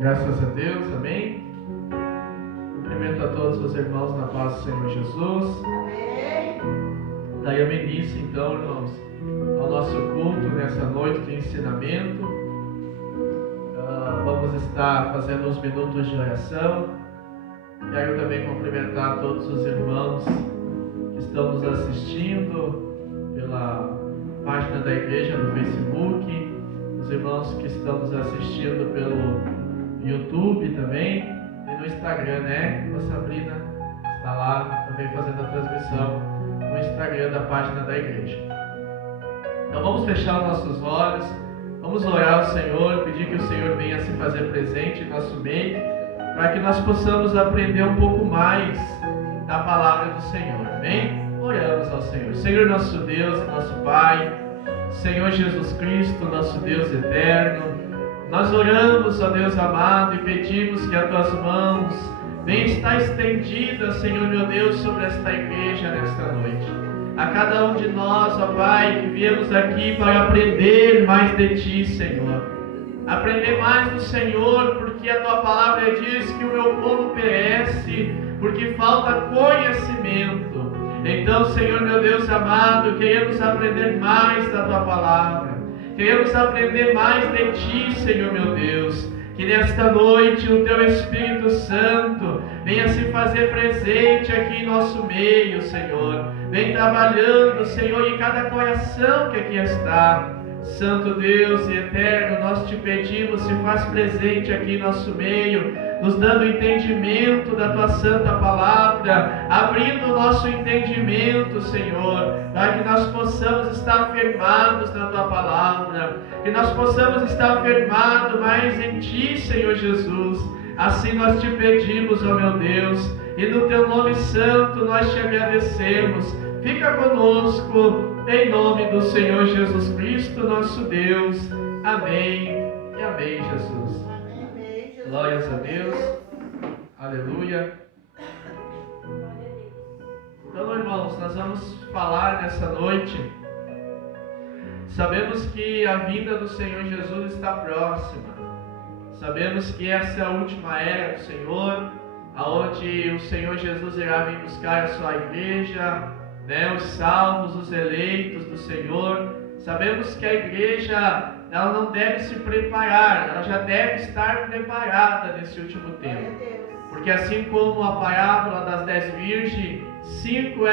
Graças a Deus, amém? Cumprimento a todos os irmãos na paz do Senhor Jesus. Amém. Daí início, então, irmãos, ao nosso culto nessa noite de ensinamento. Vamos estar fazendo uns minutos de oração. Quero também cumprimentar todos os irmãos que estão nos assistindo pela página da igreja no Facebook, os irmãos que estão nos assistindo pelo YouTube também e no Instagram, né? A Sabrina está lá também fazendo a transmissão no Instagram da página da igreja. Então vamos fechar os nossos olhos, vamos orar ao Senhor, pedir que o Senhor venha se fazer presente em nosso meio, para que nós possamos aprender um pouco mais da palavra do Senhor, amém? Oramos ao Senhor. Senhor nosso Deus, nosso Pai, Senhor Jesus Cristo, nosso Deus eterno, nós oramos, ó Deus amado, e pedimos que as tuas mãos venham estar estendidas, Senhor meu Deus, sobre esta igreja nesta noite. A cada um de nós, ó Pai, que viemos aqui para aprender mais de Ti, Senhor. Aprender mais do Senhor, porque a Tua palavra diz que o meu povo perece, porque falta conhecimento. Então, Senhor meu Deus amado, queremos aprender mais da Tua palavra. Queremos aprender mais de Ti, Senhor meu Deus. Que nesta noite o Teu Espírito Santo venha se fazer presente aqui em nosso meio, Senhor. Vem trabalhando, Senhor, em cada coração que aqui está. Santo Deus e eterno, nós te pedimos, se faz presente aqui em nosso meio, nos dando entendimento da Tua santa palavra, abrindo o nosso entendimento, Senhor, para que nós possamos estar firmados na Tua palavra, que nós possamos estar firmados mais em Ti, Senhor Jesus. Assim nós te pedimos, ó meu Deus, e no Teu nome santo nós te agradecemos. Fica conosco, em nome do Senhor Jesus Cristo, nosso Deus. Amém e amém, Jesus. Amém, Jesus. Glórias a Deus. Aleluia. Então, irmãos, nós vamos falar nessa noite. Sabemos que a vinda do Senhor Jesus está próxima. Sabemos que essa é a última era do Senhor, aonde o Senhor Jesus irá vir buscar a sua igreja, os salvos, os eleitos do Senhor. Sabemos que a igreja, ela não deve se preparar, ela já deve estar preparada nesse último tempo. Porque assim como a parábola das 10 virgens, 5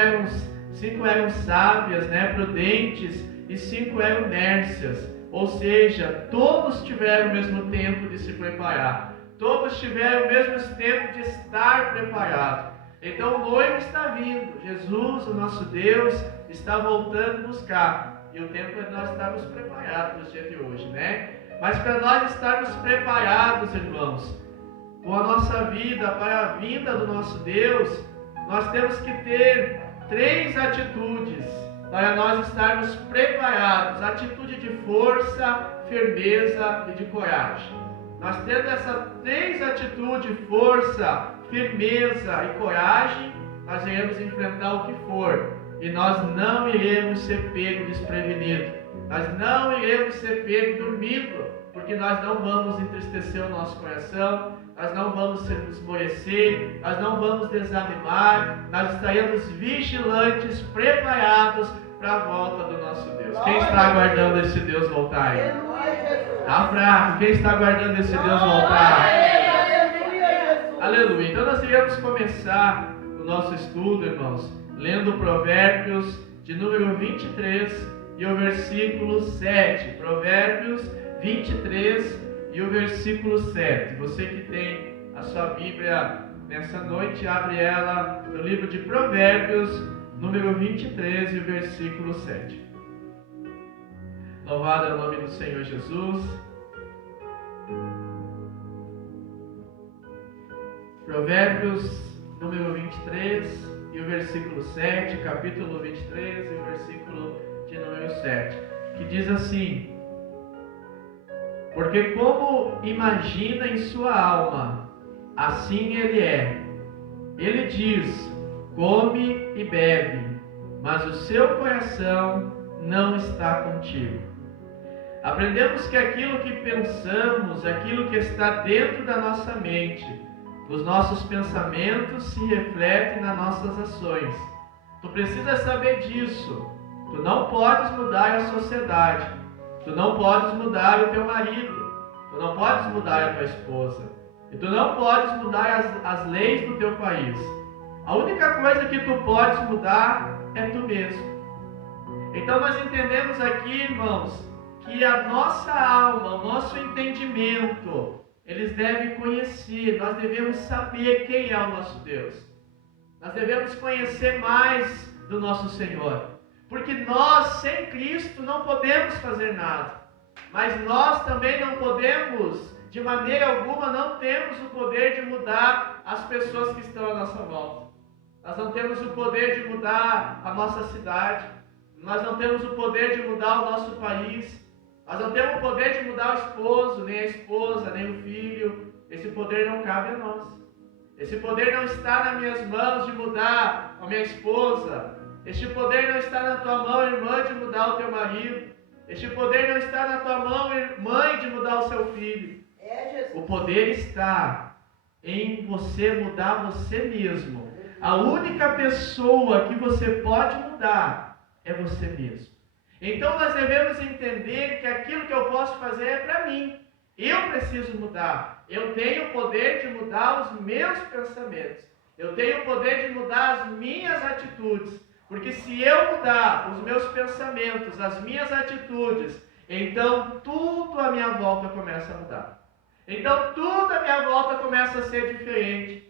eram sábias, prudentes, e 5 eram nércias. Ou seja, todos tiveram o mesmo tempo de se preparar. Todos tiveram o mesmo tempo de estar preparados. Então o noivo está vindo. Jesus, o nosso Deus, está voltando buscar. E o tempo é nós estarmos preparados no dia de hoje, Mas para nós estarmos preparados, irmãos, com a nossa vida para a vinda do nosso Deus, nós temos que ter 3 atitudes para nós estarmos preparados. Atitude de força, firmeza e de coragem. Nós tendo essas 3 atitudes, força, firmeza e coragem, nós iremos enfrentar o que for. E nós não iremos ser pegos desprevenidos. Nós não iremos ser pegos dormindo, porque nós não vamos entristecer o nosso coração, nós não vamos se esmorecer, nós não vamos desanimar, nós estaremos vigilantes, preparados para a volta do nosso Deus. Quem está aguardando esse Deus voltar aí? Está fraco. Quem está aguardando esse Deus voltar? Aleluia. Então nós iremos começar o nosso estudo, irmãos, lendo Provérbios de número 23 e o versículo 7. Provérbios 23 e o versículo 7. Você que tem a sua Bíblia nessa noite, abre ela no livro de Provérbios, número 23 e o versículo 7. Louvado é o nome do Senhor Jesus. Provérbios, número 23 e o versículo 7, capítulo 23 e o versículo de número 7, que diz assim: porque como imagina em sua alma, assim ele é. Ele diz: come e bebe, mas o seu coração não está contigo. Aprendemos que aquilo que pensamos, aquilo que está dentro da nossa mente, os nossos pensamentos se refletem nas nossas ações. Tu precisa saber disso. Tu não podes mudar a sociedade. Tu não podes mudar o teu marido. Tu não podes mudar a tua esposa. E tu não podes mudar as leis do teu país. A única coisa que tu podes mudar é tu mesmo. Então nós entendemos aqui, irmãos, que a nossa alma, o nosso entendimento, eles devem conhecer, nós devemos saber quem é o nosso Deus. Nós devemos conhecer mais do nosso Senhor. Porque nós, sem Cristo, não podemos fazer nada. Mas nós também não podemos, de maneira alguma, não temos o poder de mudar as pessoas que estão à nossa volta. Nós não temos o poder de mudar a nossa cidade. Nós não temos o poder de mudar o nosso país. Nós não temos o poder de mudar o esposo, nem a esposa, nem o filho. Esse poder não cabe a nós. Esse poder não está nas minhas mãos de mudar a minha esposa. Este poder não está na tua mão, irmã, de mudar o teu marido. Este poder não está na tua mão, mãe, de mudar o seu filho. O poder está em você mudar você mesmo. A única pessoa que você pode mudar é você mesmo. Então nós devemos entender que aquilo que eu posso fazer é para mim. Eu preciso mudar. Eu tenho o poder de mudar os meus pensamentos. Eu tenho o poder de mudar as minhas atitudes. Porque se eu mudar os meus pensamentos, as minhas atitudes, então tudo à minha volta começa a mudar. Então tudo à minha volta começa a ser diferente.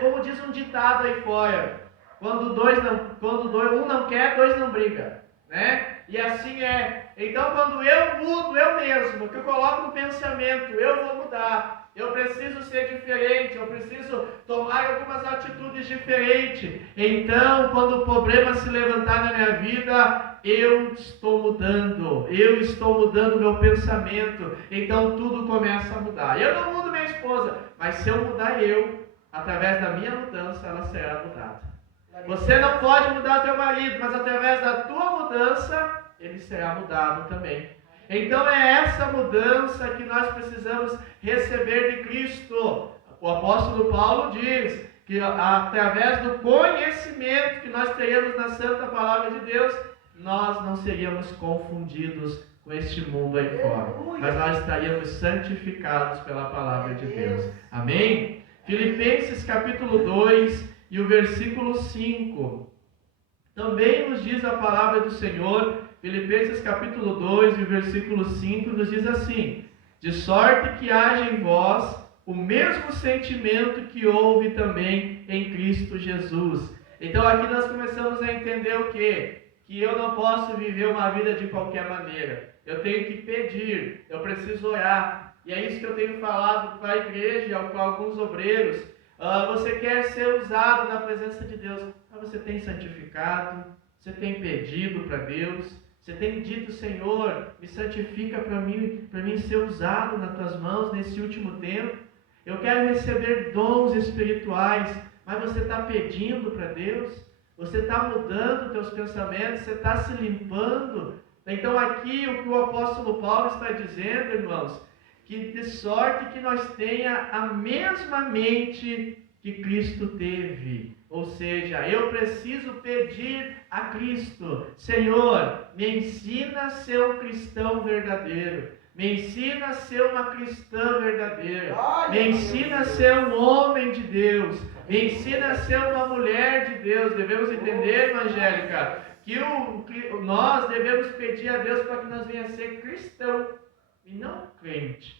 Como diz um ditado aí fora, quando um não quer, dois não brigam, né? E assim é. Então quando eu mudo eu mesmo, que eu coloco no pensamento, eu vou mudar, eu preciso ser diferente, eu preciso tomar algumas atitudes diferentes. Então quando o problema se levantar na minha vida, eu estou mudando meu pensamento, então tudo começa a mudar. Eu não mudo minha esposa, mas se eu mudar através da minha mudança, ela será mudada. Você não pode mudar o teu marido, mas através da tua mudança, ele será mudado também. Então é essa mudança que nós precisamos receber de Cristo. O apóstolo Paulo diz que através do conhecimento que nós teríamos na Santa Palavra de Deus, nós não seríamos confundidos com este mundo aí fora, mas nós estaríamos santificados pela Palavra de Deus. Amém? Filipenses capítulo 2 e o versículo 5. Também nos diz a palavra do Senhor, Filipenses capítulo 2 e o versículo 5 nos diz assim: de sorte que haja em vós o mesmo sentimento que houve também em Cristo Jesus. Então aqui nós começamos a entender o quê? Que eu não posso viver uma vida de qualquer maneira. Eu tenho que pedir, eu preciso orar. E é isso que eu tenho falado para a igreja, com alguns obreiros. Você quer ser usado na presença de Deus, mas você tem santificado, você tem pedido para Deus, você tem dito: Senhor, me santifica para mim ser usado nas tuas mãos nesse último tempo. Eu quero receber dons espirituais, mas você está pedindo para Deus, você está mudando os teus pensamentos, você está se limpando. Então aqui o que o apóstolo Paulo está dizendo, irmãos, que de sorte que nós tenha a mesma mente que Cristo teve. Ou seja, eu preciso pedir a Cristo: Senhor, me ensina a ser um cristão verdadeiro. Me ensina a ser uma cristã verdadeira. Me ensina a ser um homem de Deus. Me ensina a ser uma mulher de Deus. Devemos entender, Angélica, que nós devemos pedir a Deus para que nós venhamos a ser cristão e não crente.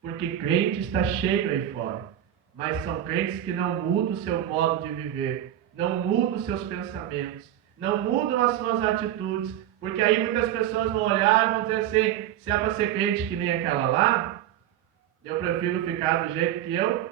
Porque crente está cheio aí fora. Mas são crentes que não mudam o seu modo de viver, não mudam os seus pensamentos, não mudam as suas atitudes. Porque aí muitas pessoas vão olhar e vão dizer assim: se é para ser crente que nem aquela lá, eu prefiro ficar do jeito que eu.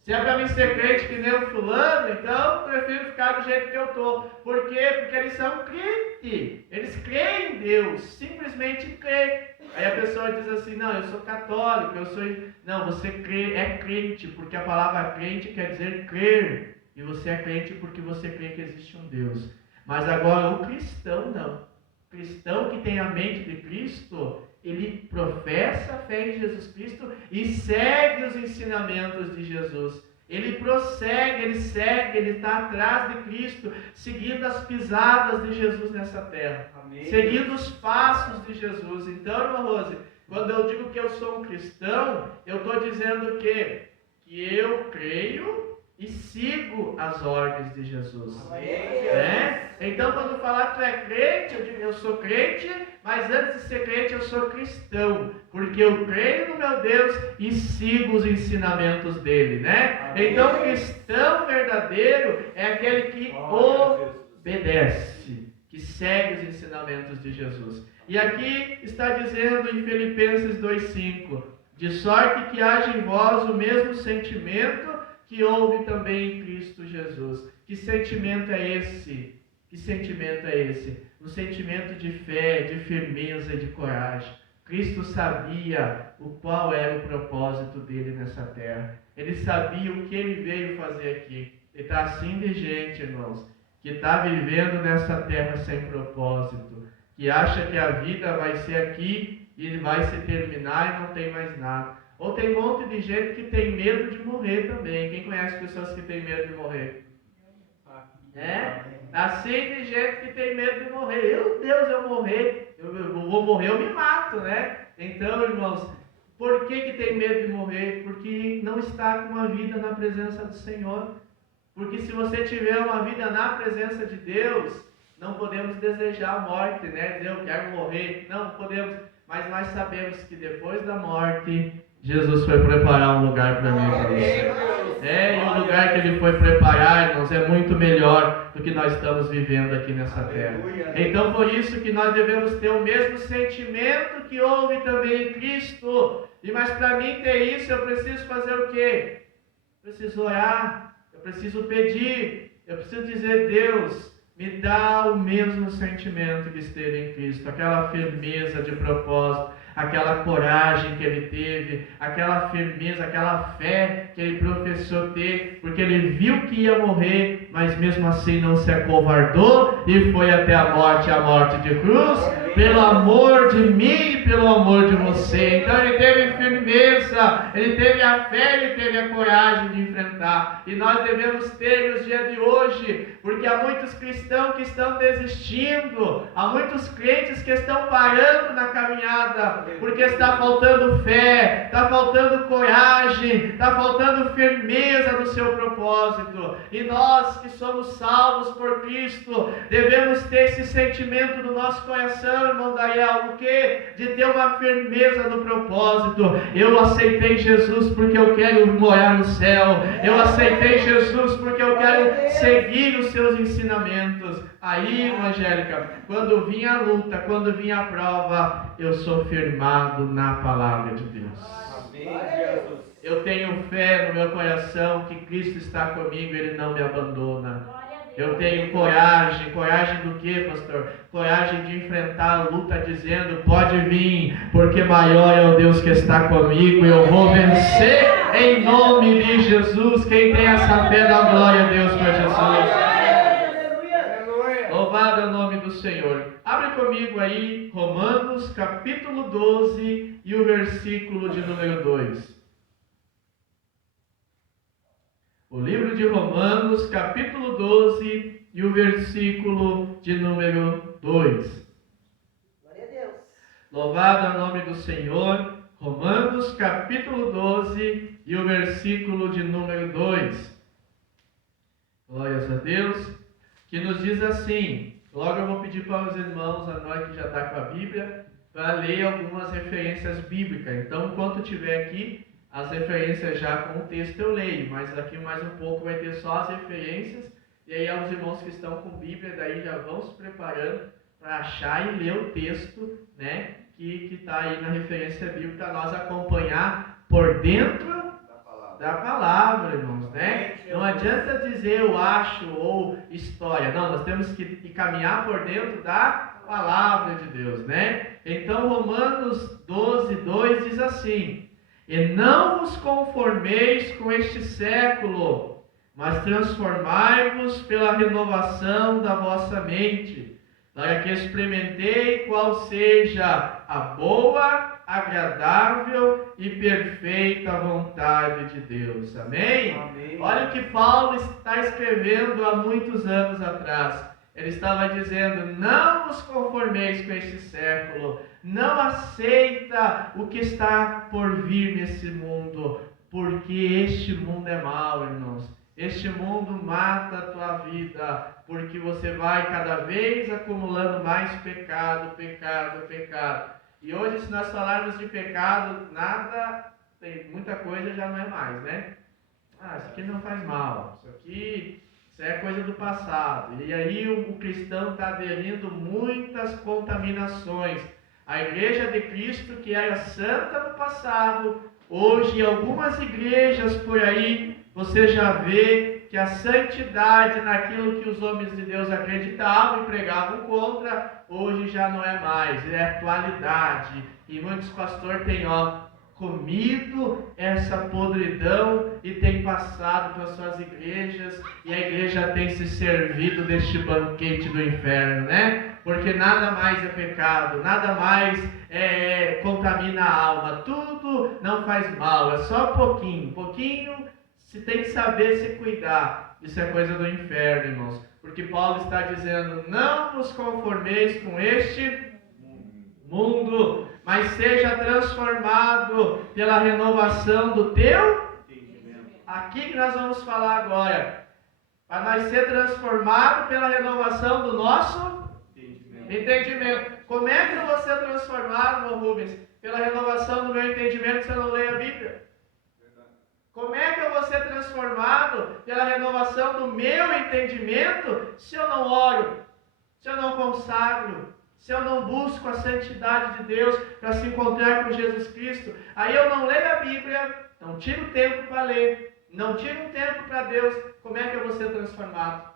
Se é para mim ser crente que nem o fulano, então eu prefiro ficar do jeito que eu estou. Por quê? Porque eles são crentes. Eles creem em Deus, simplesmente creem. Aí a pessoa diz assim: não, eu sou católico, eu sou... Não, você é crente, porque a palavra crente quer dizer crer. E você é crente porque você crê que existe um Deus. Mas agora o cristão não. cristão que tem a mente de Cristo, ele professa a fé em Jesus Cristo e segue os ensinamentos de Jesus. Ele prossegue, ele segue, ele está atrás de Cristo, seguindo as pisadas de Jesus nessa terra. Amém. Seguindo os passos de Jesus. Então, irmã Rose, quando eu digo que eu sou um cristão, eu estou dizendo que eu creio e sigo as ordens de Jesus. Então, quando falar que tu é crente, eu digo eu sou crente, mas antes de ser crente eu sou cristão, porque eu creio no meu Deus e sigo os ensinamentos dele, né? Amém. Então, o cristão verdadeiro é aquele que obedece, que segue os ensinamentos de Jesus. E aqui está dizendo em Filipenses 2,5, de sorte que haja em vós o mesmo sentimento que houve também em Cristo Jesus. Que sentimento é esse? Que sentimento é esse? Um sentimento de fé, de firmeza, de coragem. Cristo sabia qual era o propósito dele nessa terra. Ele sabia o que ele veio fazer aqui. Ele está assim de gente, irmãos, que está vivendo nessa terra sem propósito, que acha que a vida vai ser aqui e vai se terminar e não tem mais nada. Ou tem um monte de gente que tem medo de morrer também. Quem conhece pessoas que têm medo de morrer? Assim de gente que tem medo de morrer. Meu Deus, eu morrer, eu vou morrer, eu me mato, né? Então, irmãos, por que tem medo de morrer? Porque não está com uma vida na presença do Senhor. Porque se você tiver uma vida na presença de Deus, não podemos desejar a morte, né? Dizer, eu quero morrer. Não podemos. Mas nós sabemos que depois da morte, Jesus foi preparar um lugar para mim e para você. E o lugar que Ele foi preparar, irmãos, é muito melhor do que nós estamos vivendo aqui nessa terra. Então, por isso que nós devemos ter o mesmo sentimento que houve também em Cristo. Mas para mim ter isso, eu preciso fazer o quê? Eu preciso orar, eu preciso pedir, eu preciso dizer, Deus, me dá o mesmo sentimento que esteve em Cristo, aquela firmeza de propósito, aquela coragem que ele teve, aquela firmeza, aquela fé que ele professou ter, porque ele viu que ia morrer, mas mesmo assim não se acovardou e foi até a morte de cruz, pelo amor de mim e pelo amor de você. Então ele teve firmeza, ele teve a fé, ele teve a coragem de enfrentar. E nós devemos ter nos dias de hoje, porque há muitos cristãos que estão desistindo, há muitos crentes que estão parando na caminhada, porque está faltando fé, está faltando coragem, está faltando firmeza no seu propósito. E nós que somos salvos por Cristo, devemos ter esse sentimento no nosso coração, irmão Daniel, o quê? De ter uma firmeza no propósito. Eu aceitei Jesus porque eu quero morar no céu. Eu aceitei Jesus porque eu quero seguir os seus ensinamentos. Aí, irmã Angélica, quando vinha a luta, quando vinha a prova, eu sou firmado na palavra de Deus. Amém, Jesus. Eu tenho fé no meu coração que Cristo está comigo, Ele não me abandona. Eu tenho coragem do que, pastor? Coragem de enfrentar a luta dizendo, pode vir, porque maior é o Deus que está comigo, e eu vou vencer em nome de Jesus. Quem tem essa fé, dá glória a Deus para Jesus. Louvado é o nome do Senhor. Abre comigo aí Romanos capítulo 12 e o versículo de número 2. O livro de Romanos capítulo 12 e o versículo de número 2. Glória a Deus. Louvado é o nome do Senhor. Romanos capítulo 12 e o versículo de número 2. Glórias a Deus. Que nos diz assim, logo eu vou pedir para os irmãos, a nós que já está com a Bíblia, para ler algumas referências bíblicas. Então, enquanto tiver aqui, as referências já com o texto eu leio, mas aqui mais um pouco vai ter só as referências, e aí os irmãos que estão com Bíblia, daí já vão se preparando para achar e ler o texto, né, que está aí na referência bíblica, para nós acompanhar por dentro da palavra, irmãos, né? Não adianta dizer eu acho ou história, não, nós temos que caminhar por dentro da palavra de Deus, né? Então Romanos 12, 2 diz assim, e não vos conformeis com este século, mas transformai-vos pela renovação da vossa mente, para que experimentei qual seja a boa, agradável e perfeita vontade de Deus. Amém? Amém. Olha o que Paulo está escrevendo há muitos anos atrás. Ele estava dizendo: não vos conformeis com este século, não aceita o que está por vir nesse mundo, porque este mundo é mau, irmãos. Este mundo mata a tua vida, porque você vai cada vez acumulando mais pecado, pecado, pecado. E hoje, se nós falarmos de pecado, tem muita coisa já não é mais, né? Isso aqui não faz mal, isso é coisa do passado. E aí o cristão está aderindo muitas contaminações. A igreja de Cristo, que era santa no passado, hoje em algumas igrejas por aí, você já vê que a santidade naquilo que os homens de Deus acreditavam e pregavam contra, hoje já não é mais, é atualidade. E muitos pastores têm comido essa podridão e tem passado para suas igrejas, e a igreja tem se servido deste banquete do inferno, né? Porque nada mais é pecado, nada mais contamina a alma, tudo não faz mal, é só pouquinho, se tem que saber se cuidar. Isso é coisa do inferno, irmãos, porque Paulo está dizendo: não vos conformeis com este mundo, mas seja transformado pela renovação do teu entendimento. Aqui que nós vamos falar agora, para nós ser transformado pela renovação do nosso entendimento. Como é que eu vou ser transformado, meu Rubens? Pela renovação do meu entendimento, se eu não leio a Bíblia. Como é que eu vou ser transformado pela renovação do meu entendimento se eu não oro, se eu não consagro, se eu não busco a santidade de Deus para se encontrar com Jesus Cristo? Aí eu não leio a Bíblia, não tiro tempo para ler, não tiro um tempo para Deus. Como é que eu vou ser transformado?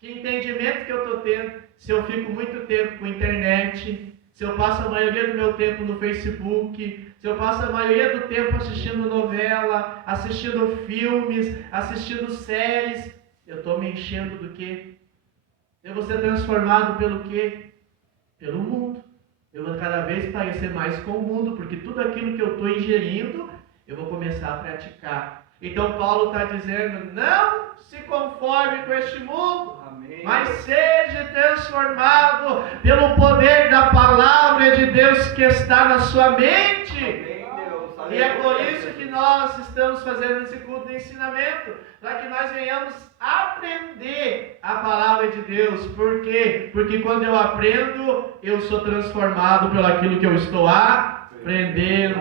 Que entendimento que eu estou tendo se eu fico muito tempo com a internet, se eu passo a maioria do meu tempo no Facebook, se eu passo a maioria do tempo assistindo novela, assistindo filmes, assistindo séries? Eu estou me enchendo do quê? Eu vou ser transformado pelo quê? Pelo mundo. Eu vou cada vez parecer mais com o mundo, porque tudo aquilo que eu estou ingerindo, eu vou começar a praticar. Então Paulo está dizendo: não se conforme com este mundo, amém, mas seja transformado pelo poder da palavra de Deus que está na sua mente. Amém, Deus. E é por isso que nós estamos fazendo esse culto de ensinamento, para que nós venhamos aprender a palavra de Deus. Por quê? Porque quando eu aprendo, eu sou transformado pelo aquilo que eu estou aprendendo.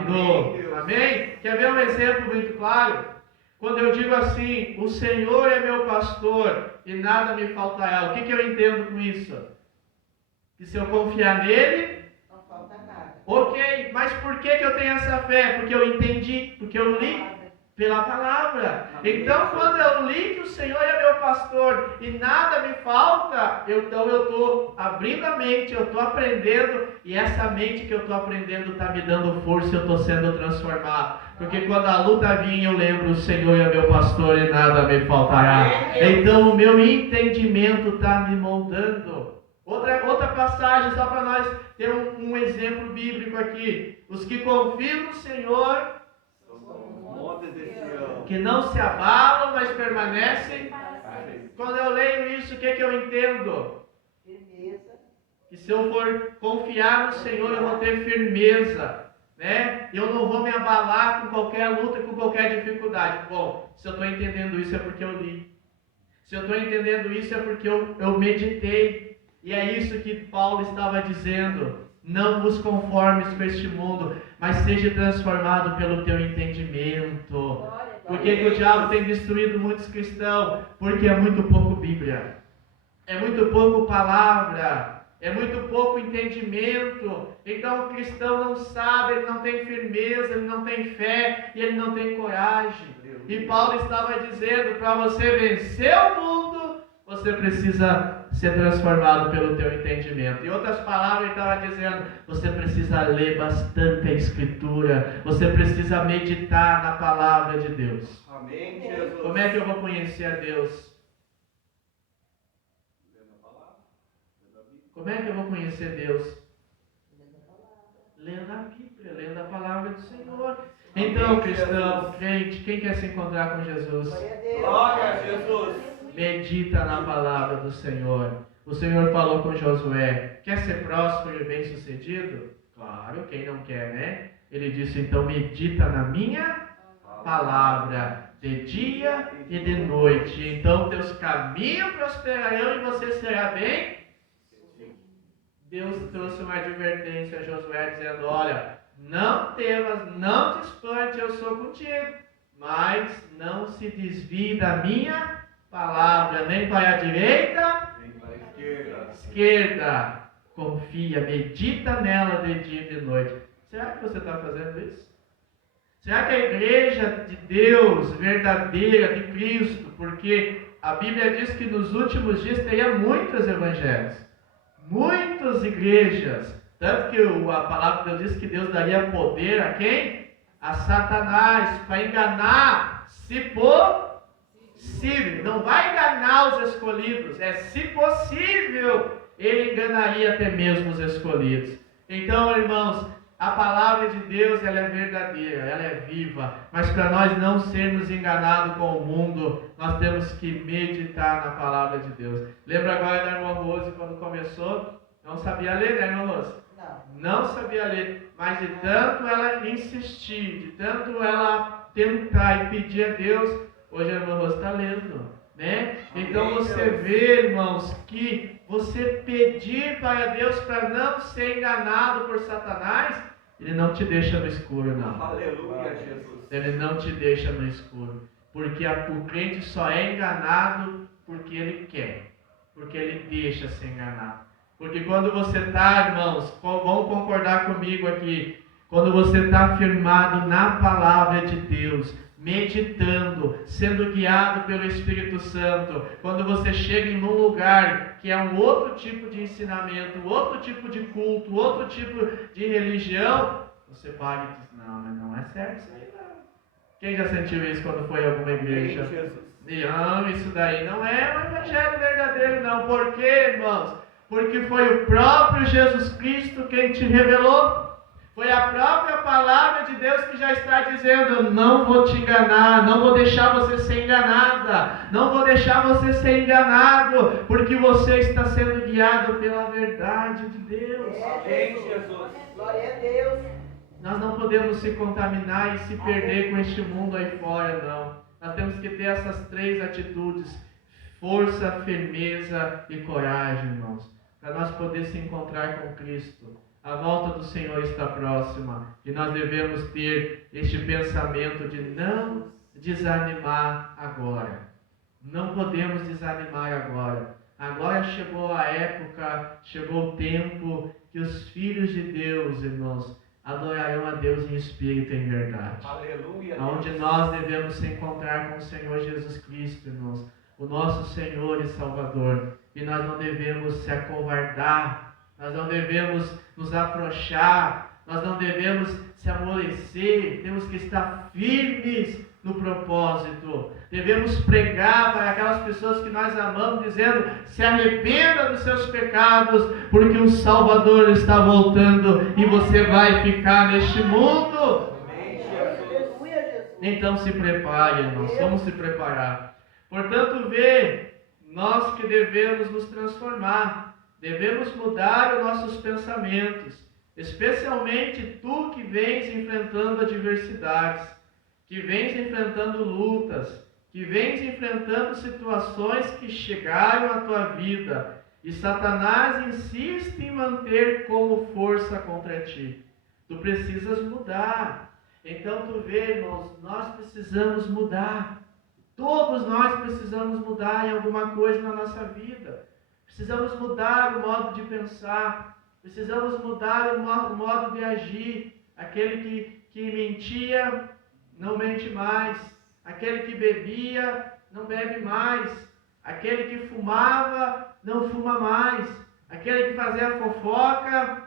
Amém? Quer ver um exemplo muito claro? Quando eu digo assim: o Senhor é meu pastor e nada me faltará, o que eu entendo com isso? Que se eu confiar nele, não falta nada. Ok, mas por que eu tenho essa fé? Porque eu entendi, porque eu li pela palavra. Então, quando eu li que o Senhor é meu pastor e nada me falta, então eu estou abrindo a mente, eu estou aprendendo, e essa mente que eu estou aprendendo está me dando força, eu estou sendo transformado. Porque quando a luta vir, eu lembro: o Senhor é meu pastor e nada me faltará. Então o meu entendimento está me moldando. Outra passagem, só para nós ter um exemplo bíblico aqui: os que confiam no Senhor, que não se abalam, mas permanecem. Quando eu leio isso, o que eu entendo? Firmeza. Que se eu for confiar no Senhor, eu vou ter firmeza, né? Eu não vou me abalar com qualquer luta, com qualquer dificuldade. Bom, se eu estou entendendo isso é porque eu li. Se eu estou entendendo isso é porque eu meditei. E é isso que Paulo estava dizendo: não vos conformes com este mundo, mas seja transformado pelo teu entendimento. Por que o diabo tem destruído muitos cristãos? Porque é muito pouco Bíblia, é muito pouco palavra, é muito pouco entendimento. Então o cristão não sabe, ele não tem firmeza, ele não tem fé e ele não tem coragem. E Paulo estava dizendo: para você vencer o mundo, você precisa ser transformado pelo teu entendimento. Em outras palavras, ele estava dizendo: você precisa ler bastante a Escritura, você precisa meditar na palavra de Deus. Amém, Jesus. Como é que eu vou conhecer a Deus? Como é que eu vou conhecer Deus? Lendo a Bíblia, lendo a palavra do Senhor. Então, cristão, crente, quem quer se encontrar com Jesus? Glória a Jesus. Medita na palavra do Senhor. O Senhor falou com Josué: quer ser próspero e bem-sucedido? Claro, quem não quer, né? Ele disse: então medita na minha palavra, de dia e de noite. Então teus caminhos prosperarão e você será bem. Deus trouxe uma advertência a Josué dizendo: olha, não temas, não te espante, eu sou contigo, mas não se desvie da minha palavra, nem para a direita, nem para a esquerda. Confia, medita nela de dia e de noite. Será que você está fazendo isso? Será que a igreja de Deus, verdadeira, de Cristo, porque a Bíblia diz que nos últimos dias teria muitos evangelhos, muitas igrejas, tanto que a palavra de Deus diz que Deus daria poder a quem? A Satanás, para enganar, se possível. Não vai enganar os escolhidos, se possível, ele enganaria até mesmo os escolhidos. Então, irmãos, a palavra de Deus, ela é verdadeira, ela é viva, mas para nós não sermos enganados com o mundo, nós temos que meditar na palavra de Deus. Lembra agora da irmã Rose, quando começou, não sabia ler, né, irmã Rose? Não sabia ler, mas de tanto ela insistir, de tanto ela tentar e pedir a Deus, hoje a irmã Rose está lendo, né? Então você vê, irmãos, que você pedir para Deus para não ser enganado por Satanás, Ele não te deixa no escuro, não. Aleluia, Jesus. Ele não te deixa no escuro. Porque o crente só é enganado porque ele quer. Porque ele deixa ser enganado. Porque quando você está, irmãos, vão concordar comigo aqui, quando você está firmado na palavra de Deus, meditando, sendo guiado pelo Espírito Santo, quando você chega em um lugar que é um outro tipo de ensinamento, outro tipo de culto, outro tipo de religião, você para e diz: não, mas não é certo isso aí não. Quem já sentiu isso quando foi a alguma igreja? Não, isso daí não é um evangelho verdadeiro não. Por quê, irmãos? Porque foi o próprio Jesus Cristo quem te revelou. Foi a própria palavra de Deus que já está dizendo: eu não vou te enganar, não vou deixar você ser enganada, não vou deixar você ser enganado, porque você está sendo guiado pela verdade de Deus. Amém, Jesus. Glória a Deus. Nós não podemos se contaminar e se perder com este mundo aí fora, não. Nós temos que ter essas 3 atitudes: força, firmeza e coragem, irmãos, para nós poder se encontrar com Cristo. A volta do Senhor está próxima e nós devemos ter este pensamento de não desanimar agora. Não podemos desanimar agora. Agora chegou a época, chegou o tempo que os filhos de Deus, irmãos, adorarão a Deus em espírito e em verdade. Aleluia. Onde nós devemos se encontrar com o Senhor Jesus Cristo, irmãos, o nosso Senhor e Salvador. E nós não devemos se acovardar. Nós não devemos nos afrouxar, nós não devemos se amolecer, temos que estar firmes no propósito. Devemos pregar para aquelas pessoas que nós amamos, dizendo: se arrependa dos seus pecados, porque o Salvador está voltando e você vai ficar neste mundo. Então se prepare, irmãos, vamos se preparar. Portanto, nós que devemos nos transformar. Devemos mudar os nossos pensamentos, especialmente tu que vens enfrentando adversidades, que vens enfrentando lutas, que vens enfrentando situações que chegaram à tua vida e Satanás insiste em manter como força contra ti. Tu precisas mudar. Então tu vê, irmãos, nós precisamos mudar. Todos nós precisamos mudar em alguma coisa na nossa vida. Precisamos mudar o modo de pensar, precisamos mudar o modo de agir. Aquele que mentia, não mente mais. Aquele que bebia, não bebe mais. Aquele que fumava, não fuma mais. Aquele que fazia fofoca,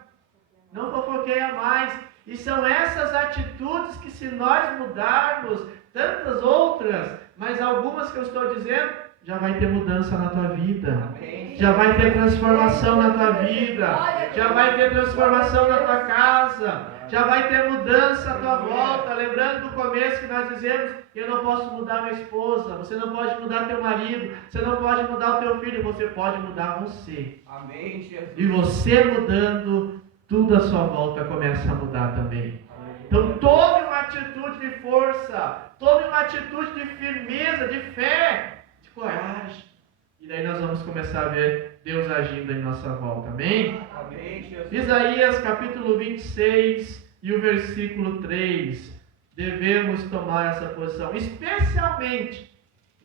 não fofoqueia mais. E são essas atitudes que, se nós mudarmos, tantas outras, mas algumas que eu estou dizendo, já vai ter mudança na tua vida. Amém. Já vai ter transformação na tua vida. Já vai ter transformação na tua casa. Já vai ter mudança à tua volta. Lembrando do começo que nós dizemos: eu não posso mudar minha esposa, você não pode mudar teu marido, você não pode mudar o teu filho, você pode mudar você. Amém, Jesus. E você mudando, tudo à sua volta começa a mudar também. Então tome uma atitude de força, tome uma atitude de firmeza, de fé, de coragem. E daí nós vamos começar a ver Deus agindo em nossa volta. Amém? Amém, Jesus. Isaías capítulo 26 e o versículo 3. Devemos tomar essa posição. Especialmente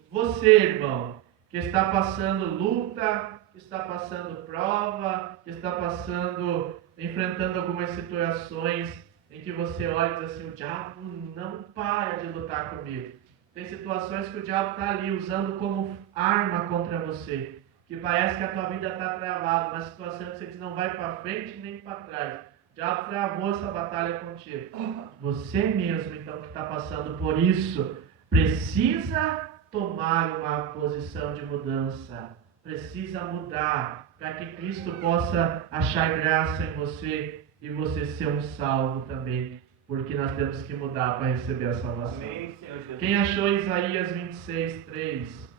você, irmão, que está passando luta, que está passando prova, que está enfrentando algumas situações em que você olha e diz assim: o diabo não para de lutar comigo. Tem situações que o diabo está ali usando como arma contra você, que parece que a tua vida está travada, uma situação que você diz não vai para frente nem para trás. O diabo travou essa batalha contigo. Você mesmo, então, que está passando por isso, precisa tomar uma posição de mudança, precisa mudar, para que Cristo possa achar graça em você e você ser um salvo também, porque nós temos que mudar para receber a salvação. Amém, Senhor Jesus. Quem achou Isaías 26, 3?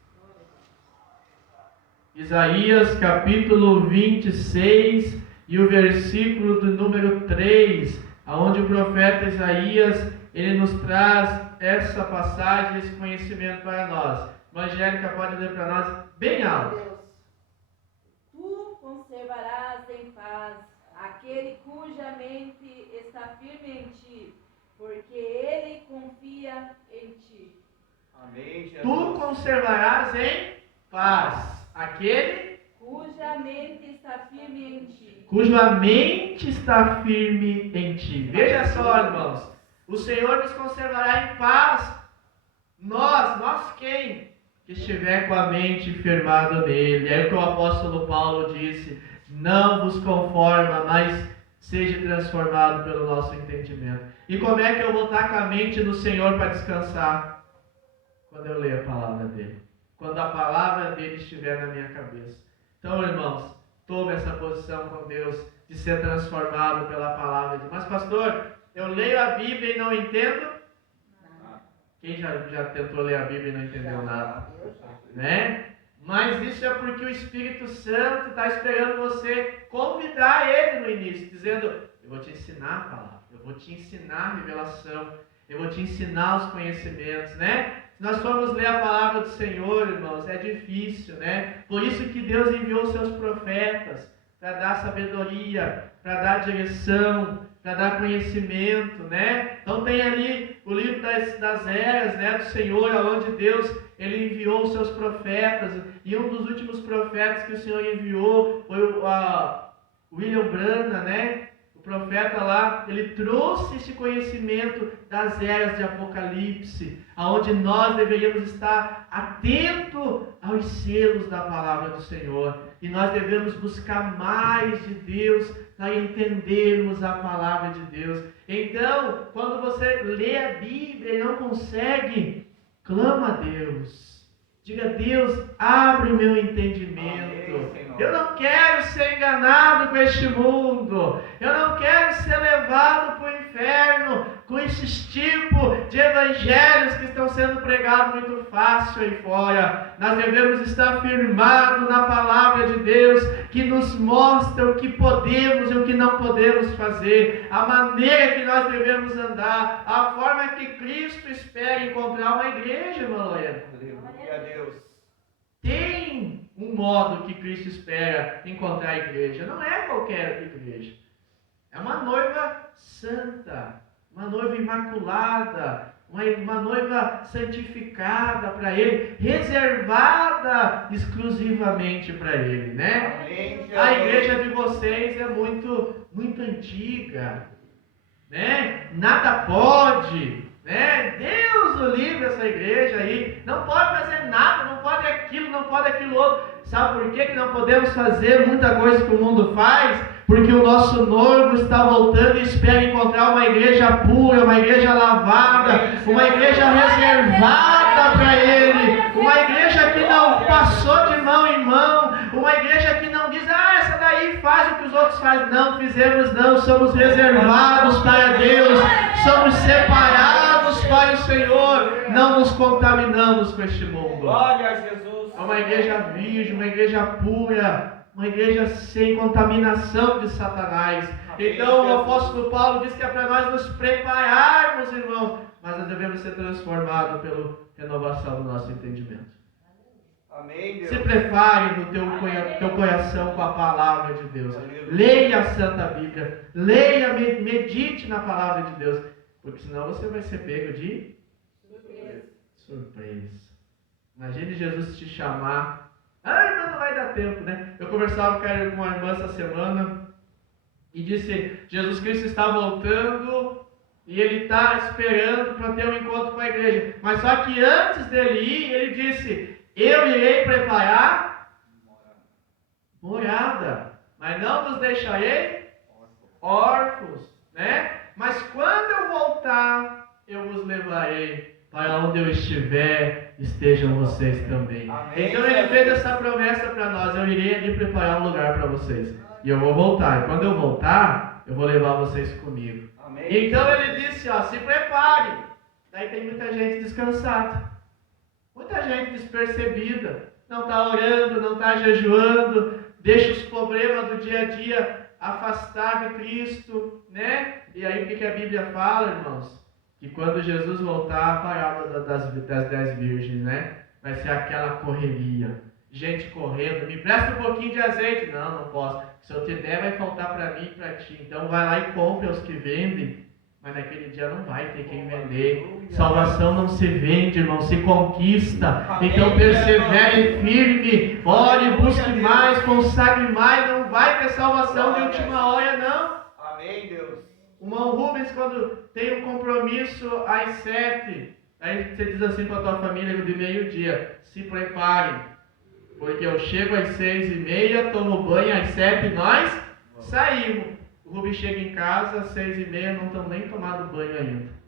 Isaías capítulo 26 e o versículo do número 3, onde o profeta Isaías, ele nos traz essa passagem, esse conhecimento para nós. Angélica pode ler para nós bem alto. Deus. Tu conservarás em paz aquele cuja mente está firme em ti, porque ele confia em ti. Amém, Jesus. Tu conservarás em paz aquele Cuja mente está firme em ti. cuja mente está firme em ti. Veja só, irmãos, o Senhor nos conservará em paz. Nós quem? Que estiver com a mente firmada nele. É o que o apóstolo Paulo disse: não vos conforma, mas seja transformado pelo nosso entendimento. E como é que eu vou estar com a mente no Senhor para descansar? Quando eu ler a palavra dele. Quando a palavra dele estiver na minha cabeça. Então, irmãos, tome essa posição com Deus de ser transformado pela palavra de Deus. Mas, pastor, eu leio a Bíblia e não entendo? Quem já tentou ler a Bíblia e não entendeu nada? Né? Mas isso é porque o Espírito Santo está esperando você convidar ele no início, dizendo: eu vou te ensinar a palavra, eu vou te ensinar a revelação, eu vou te ensinar os conhecimentos, né? Se nós formos ler a palavra do Senhor, irmãos, é difícil, né? Por isso que Deus enviou os seus profetas para dar sabedoria, para dar direção, para dar conhecimento, né? Então tem ali o livro das eras, né, do Senhor, onde Deus ele enviou os seus profetas, e um dos últimos profetas que o Senhor enviou foi o William Branham, né? O profeta lá, ele trouxe esse conhecimento das eras de Apocalipse, aonde nós deveríamos estar atentos aos selos da palavra do Senhor. E nós devemos buscar mais de Deus para entendermos a palavra de Deus. Então, quando você lê a Bíblia e não consegue, clama a Deus. Diga: Deus, abre o meu entendimento. Amém, eu não quero ser enganado com este mundo. Eu não quero ser levado para o inferno com esses tipos de evangelhos que estão sendo pregados muito fácil aí fora. Nós devemos estar firmados na palavra de Deus, que nos mostra o que podemos e o que não podemos fazer, a maneira que nós devemos andar, a forma que Cristo espera encontrar uma igreja, irmã Loena. Glória a Deus. Tem um modo que Cristo espera encontrar a igreja. Não é qualquer igreja. É uma noiva santa, uma noiva imaculada, uma noiva santificada para Ele, reservada exclusivamente para Ele, né? Amém, A igreja de vocês é muito antiga, né? Nada pode, né? Deus o livre essa igreja aí, não pode fazer nada, não pode aquilo, não pode aquilo outro. Sabe por que não podemos fazer muita coisa que o mundo faz? Porque o nosso noivo está voltando e espera encontrar uma igreja pura, uma igreja lavada, uma igreja reservada para Ele, uma igreja que não faz o que os outros fazem. Não fizemos não, somos reservados para Deus, somos separados para o Senhor, não nos contaminamos com este mundo. Glória a Jesus. É uma igreja virgem, uma igreja pura, uma igreja sem contaminação de Satanás. Então o apóstolo Paulo diz que é para nós nos prepararmos, irmãos, mas nós devemos ser transformados pela renovação do nosso entendimento. Amém, Deus. Se prepare no teu coração com a palavra de Deus. Leia a Santa Bíblia. Leia, medite na palavra de Deus. Porque senão você vai ser pego de surpresa. Imagine Jesus te chamar. Ai, mas não vai dar tempo, né? Eu conversava com uma irmã essa semana e disse, Jesus Cristo está voltando e Ele está esperando para ter um encontro com a igreja. Mas só que antes dele ir, Ele disse, eu irei preparar morada, mas não vos deixarei órfãos, né? Mas quando eu voltar, eu vos levarei para onde eu estiver, estejam vocês também. Amém. Então Ele fez essa promessa para nós, eu irei ali preparar um lugar para vocês. E eu vou voltar, e quando eu voltar, eu vou levar vocês comigo. Amém. Então Ele disse, se prepare. Daí tem muita gente descansada. Muita gente despercebida, não está orando, não está jejuando, deixa os problemas do dia a dia afastar de Cristo, né? E aí o que a Bíblia fala, irmãos? Que quando Jesus voltar, a parábola das 10 virgens, né? Vai ser aquela correria, gente correndo, me presta um pouquinho de azeite. Não posso, se eu te der vai faltar para mim e para ti. Então vai lá e compre aos que vendem. Mas naquele dia não vai ter quem vender. Salvação não se vende, irmão, se conquista. Então persevere firme, ore, busque mais, consagre mais. Não vai ter salvação de última hora, não. Amém, Deus. O irmão Rubens, quando tem um compromisso às 7, aí você diz assim para a tua família de meio-dia, se preparem, porque eu chego às 6:30, tomo banho às 7 e nós saímos. O Rubens chega em casa às 6:30, não estão nem tomado banho ainda.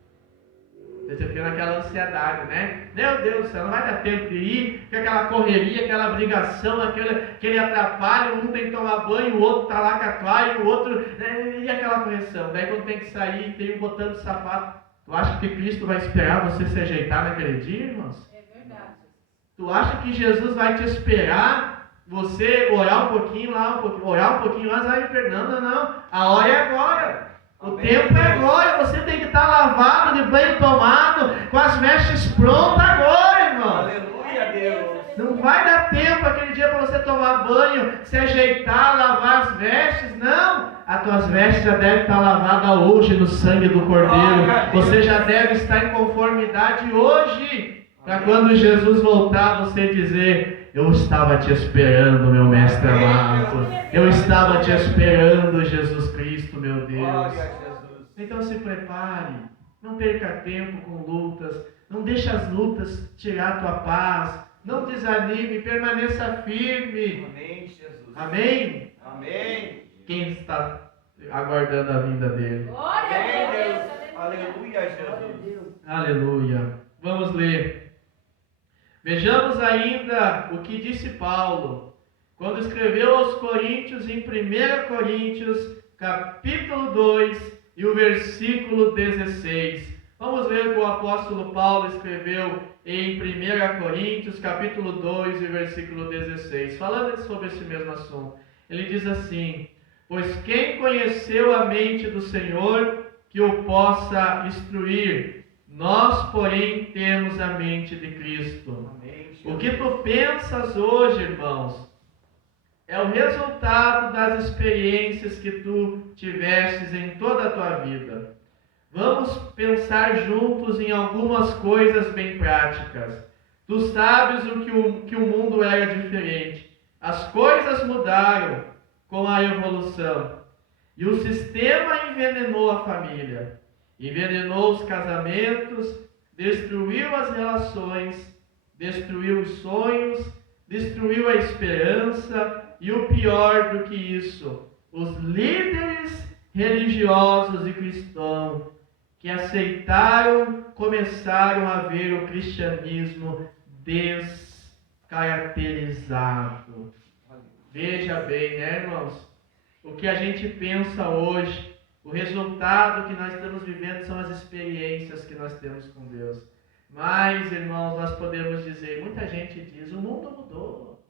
Você fica naquela ansiedade, né? Meu Deus do céu, não vai dar tempo de ir, fica aquela correria, aquela obrigação, aquele atrapalho, um tem que tomar banho, o outro está lá com a toalha, o outro, né? E aquela correção. Daí quando tem que sair, tem um botando de sapato. Tu acha que Cristo vai esperar você se ajeitar naquele dia, irmãos? É verdade. Tu acha que Jesus vai te esperar você orar um pouquinho lá, orar um pouquinho lá, não. A hora é agora. O tempo é agora. Você tem que estar lavado, de banho tomado, com as vestes prontas agora, irmão. Aleluia, Deus. Não vai dar tempo aquele dia para você tomar banho, se ajeitar, lavar as vestes. Não. As tuas vestes já devem estar lavadas hoje no sangue do Cordeiro. Você já deve estar em conformidade hoje. Para quando Jesus voltar, você dizer: eu estava te esperando, meu mestre amado. Eu estava te esperando, Jesus Cristo, meu Deus. Glória a Jesus. Então se prepare. Não perca tempo com lutas. Não deixe as lutas tirar a tua paz. Não desanime, permaneça firme. Amém, Jesus. Amém? Amém. Quem está aguardando a vinda dele? Glória a Amém, Deus. Deus. Aleluia, Jesus. Aleluia. Vamos ler. Vejamos ainda o que disse Paulo, quando escreveu aos Coríntios, em 1 Coríntios, capítulo 2, e o versículo 16. Vamos ver o que o apóstolo Paulo escreveu em 1 Coríntios, capítulo 2, e versículo 16, falando sobre esse mesmo assunto. Ele diz assim: pois quem conheceu a mente do Senhor, que o possa instruir? Nós, porém, temos a mente de Cristo. Amém, O que tu pensas hoje, irmãos, é o resultado das experiências que tu tivestes em toda a tua vida. Vamos pensar juntos em algumas coisas bem práticas. Tu sabes que o mundo era diferente. As coisas mudaram com a evolução. E o sistema envenenou a família. Envenenou os casamentos, destruiu as relações, destruiu os sonhos, destruiu a esperança e o pior do que isso, os líderes religiosos e cristãos que aceitaram, começaram a ver o cristianismo descaracterizado. Veja bem, né, irmãos? o que a gente pensa hoje, o resultado que nós estamos vivendo são as experiências que nós temos com Deus. Mas, irmãos, nós podemos dizer, muita gente diz, o mundo mudou.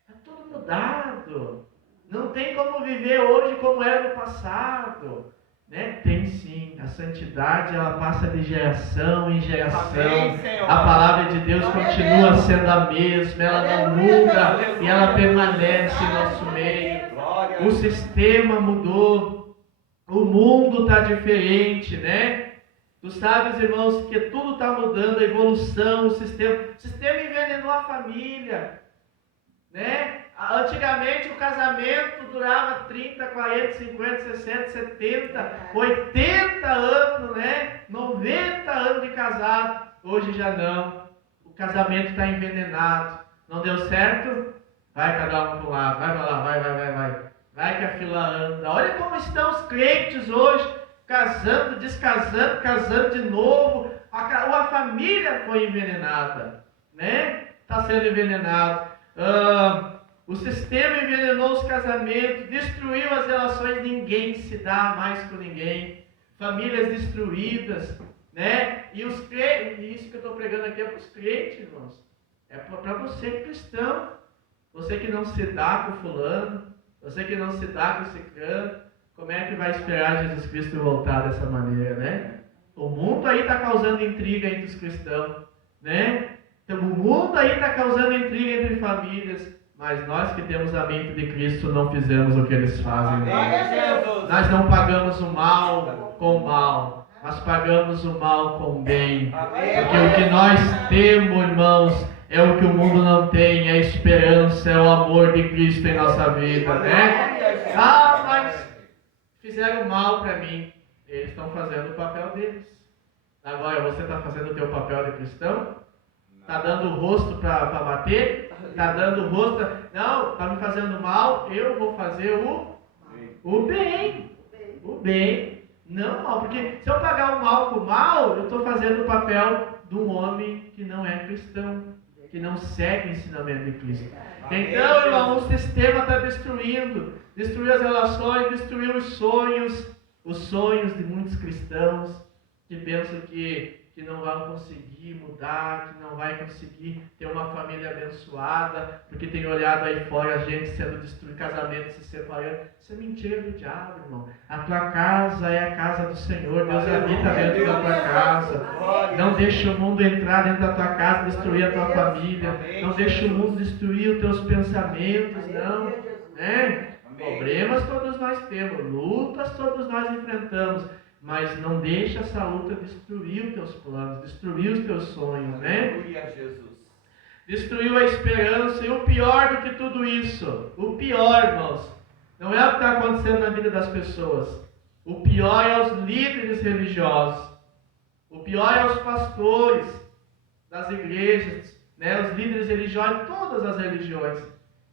Está tudo mudado. Não tem como viver hoje como era no passado. Né? Tem sim. A santidade, ela passa de geração em geração. Amém, Senhor. A palavra de Deus continua sendo a mesma. Ela não muda e ela permanece em nosso meio. Glória. O sistema mudou. O mundo está diferente, né? Tu sabes, irmãos, que tudo está mudando, a evolução, o sistema envenenou a família, né? Antigamente o casamento durava 30, 40, 50, 60, 70, 80 anos, né? 90 anos de casado. Hoje já não. O casamento está envenenado. Não deu certo? Vai cada um para um lado, vai para lá, vai. Vai que a fila anda. Olha como estão os crentes hoje, casando, descasando, casando de novo. A família foi envenenada, né? Está sendo envenenado. O sistema envenenou os casamentos, destruiu as relações, ninguém se dá mais com ninguém. Famílias destruídas, né? E os crentes, isso que eu estou pregando aqui é para os crentes, irmãos. É para você cristão. Você que não se dá com fulano, você que não se dá com ciclano, como é que vai esperar Jesus Cristo voltar dessa maneira, né? O mundo aí está causando intriga entre os cristãos, né? Então, o mundo aí está causando intriga entre famílias, mas nós que temos a mente de Cristo não fizemos o que eles fazem. Nós não pagamos o mal com o mal, nós pagamos o mal com o bem. Porque o que nós temos, irmãos, é o que o mundo não tem, é a esperança, é o amor de Cristo em nossa vida, né? Mas fizeram mal para mim. Eles estão fazendo o papel deles. Agora, você está fazendo o teu papel de cristão? Está dando o rosto para bater? Está dando o rosto? Não, está me fazendo mal, eu vou fazer o bem. O bem, não o mal. Porque se eu pagar o mal com o mal, eu estou fazendo o papel de um homem que não é cristão, que não segue o ensinamento de Cristo. Então, irmão, o sistema está destruiu as relações, destruiu os sonhos de muitos cristãos que pensam que não vão conseguir mudar, que não vai conseguir ter uma família abençoada, porque tem olhado aí fora a gente sendo destruída, casamentos se separando. Isso é mentira do diabo, irmão. A tua casa é a casa do Senhor, Deus habita dentro da tua casa. Não deixa o mundo entrar dentro da tua casa, destruir a tua família. Não deixa o mundo destruir os teus pensamentos, não. Né? Problemas todos nós temos, lutas todos nós enfrentamos. Mas não deixa essa luta destruir os teus planos, destruir os teus sonhos, né? Destruiu a esperança. E o pior do que tudo isso, o pior, irmãos, não é o que está acontecendo na vida das pessoas. O pior é os líderes religiosos. O pior é os pastores das igrejas, né? Os líderes religiosos de todas as religiões.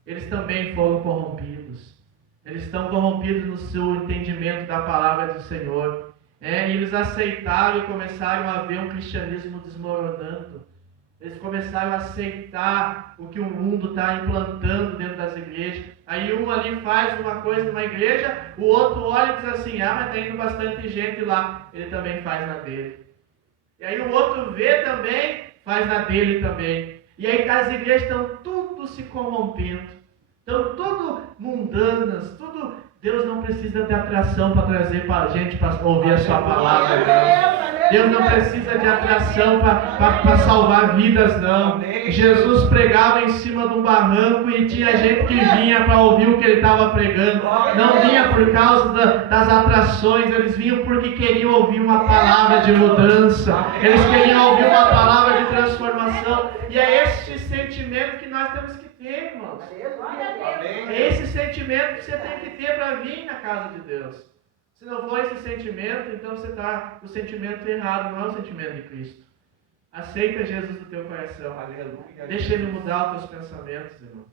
Eles também foram corrompidos. Eles estão corrompidos no seu entendimento da palavra do Senhor. E eles aceitaram e começaram a ver um cristianismo desmoronando. Eles começaram a aceitar o que o mundo está implantando dentro das igrejas. Aí um ali faz uma coisa numa igreja, o outro olha e diz assim, mas está indo bastante gente lá. Ele também faz na dele. E aí o outro vê também, faz na dele também. E aí as igrejas estão tudo se corrompendo. Estão tudo mundanas, tudo... Deus não precisa de atração para trazer para a gente para ouvir a sua palavra, não. Deus não precisa de atração para salvar vidas, não. Jesus pregava em cima de um barranco e tinha gente que vinha para ouvir o que ele estava pregando. Não vinha por causa das atrações, eles vinham porque queriam ouvir uma palavra de mudança. Eles queriam ouvir uma palavra de transformação. E é esse sentimento que nós temos que ter, irmãos. É esse sentimento que você tem que ter para vir na casa de Deus. Se não for esse sentimento, então você está com o sentimento errado, não é o sentimento de Cristo. Aceita Jesus no teu coração. Aleluia. Deixa Ele mudar os teus pensamentos, irmão.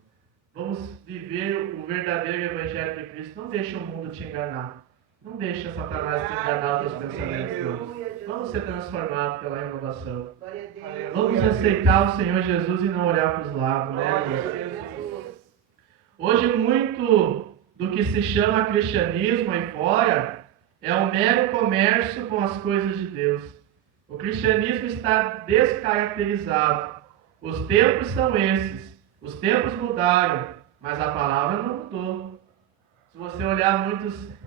Vamos viver o verdadeiro Evangelho de Cristo. Não deixa o mundo te enganar. Não deixa Satanás te enganar os teus pensamentos. Não. Vamos ser transformados pela renovação. Vamos aceitar o Senhor Jesus e não olhar para os lados, né? Hoje do que se chama cristianismo aí fora é um mero comércio com as coisas de Deus. O cristianismo está descaracterizado. Os tempos são esses. Os tempos mudaram, mas a palavra não mudou. Se você olhar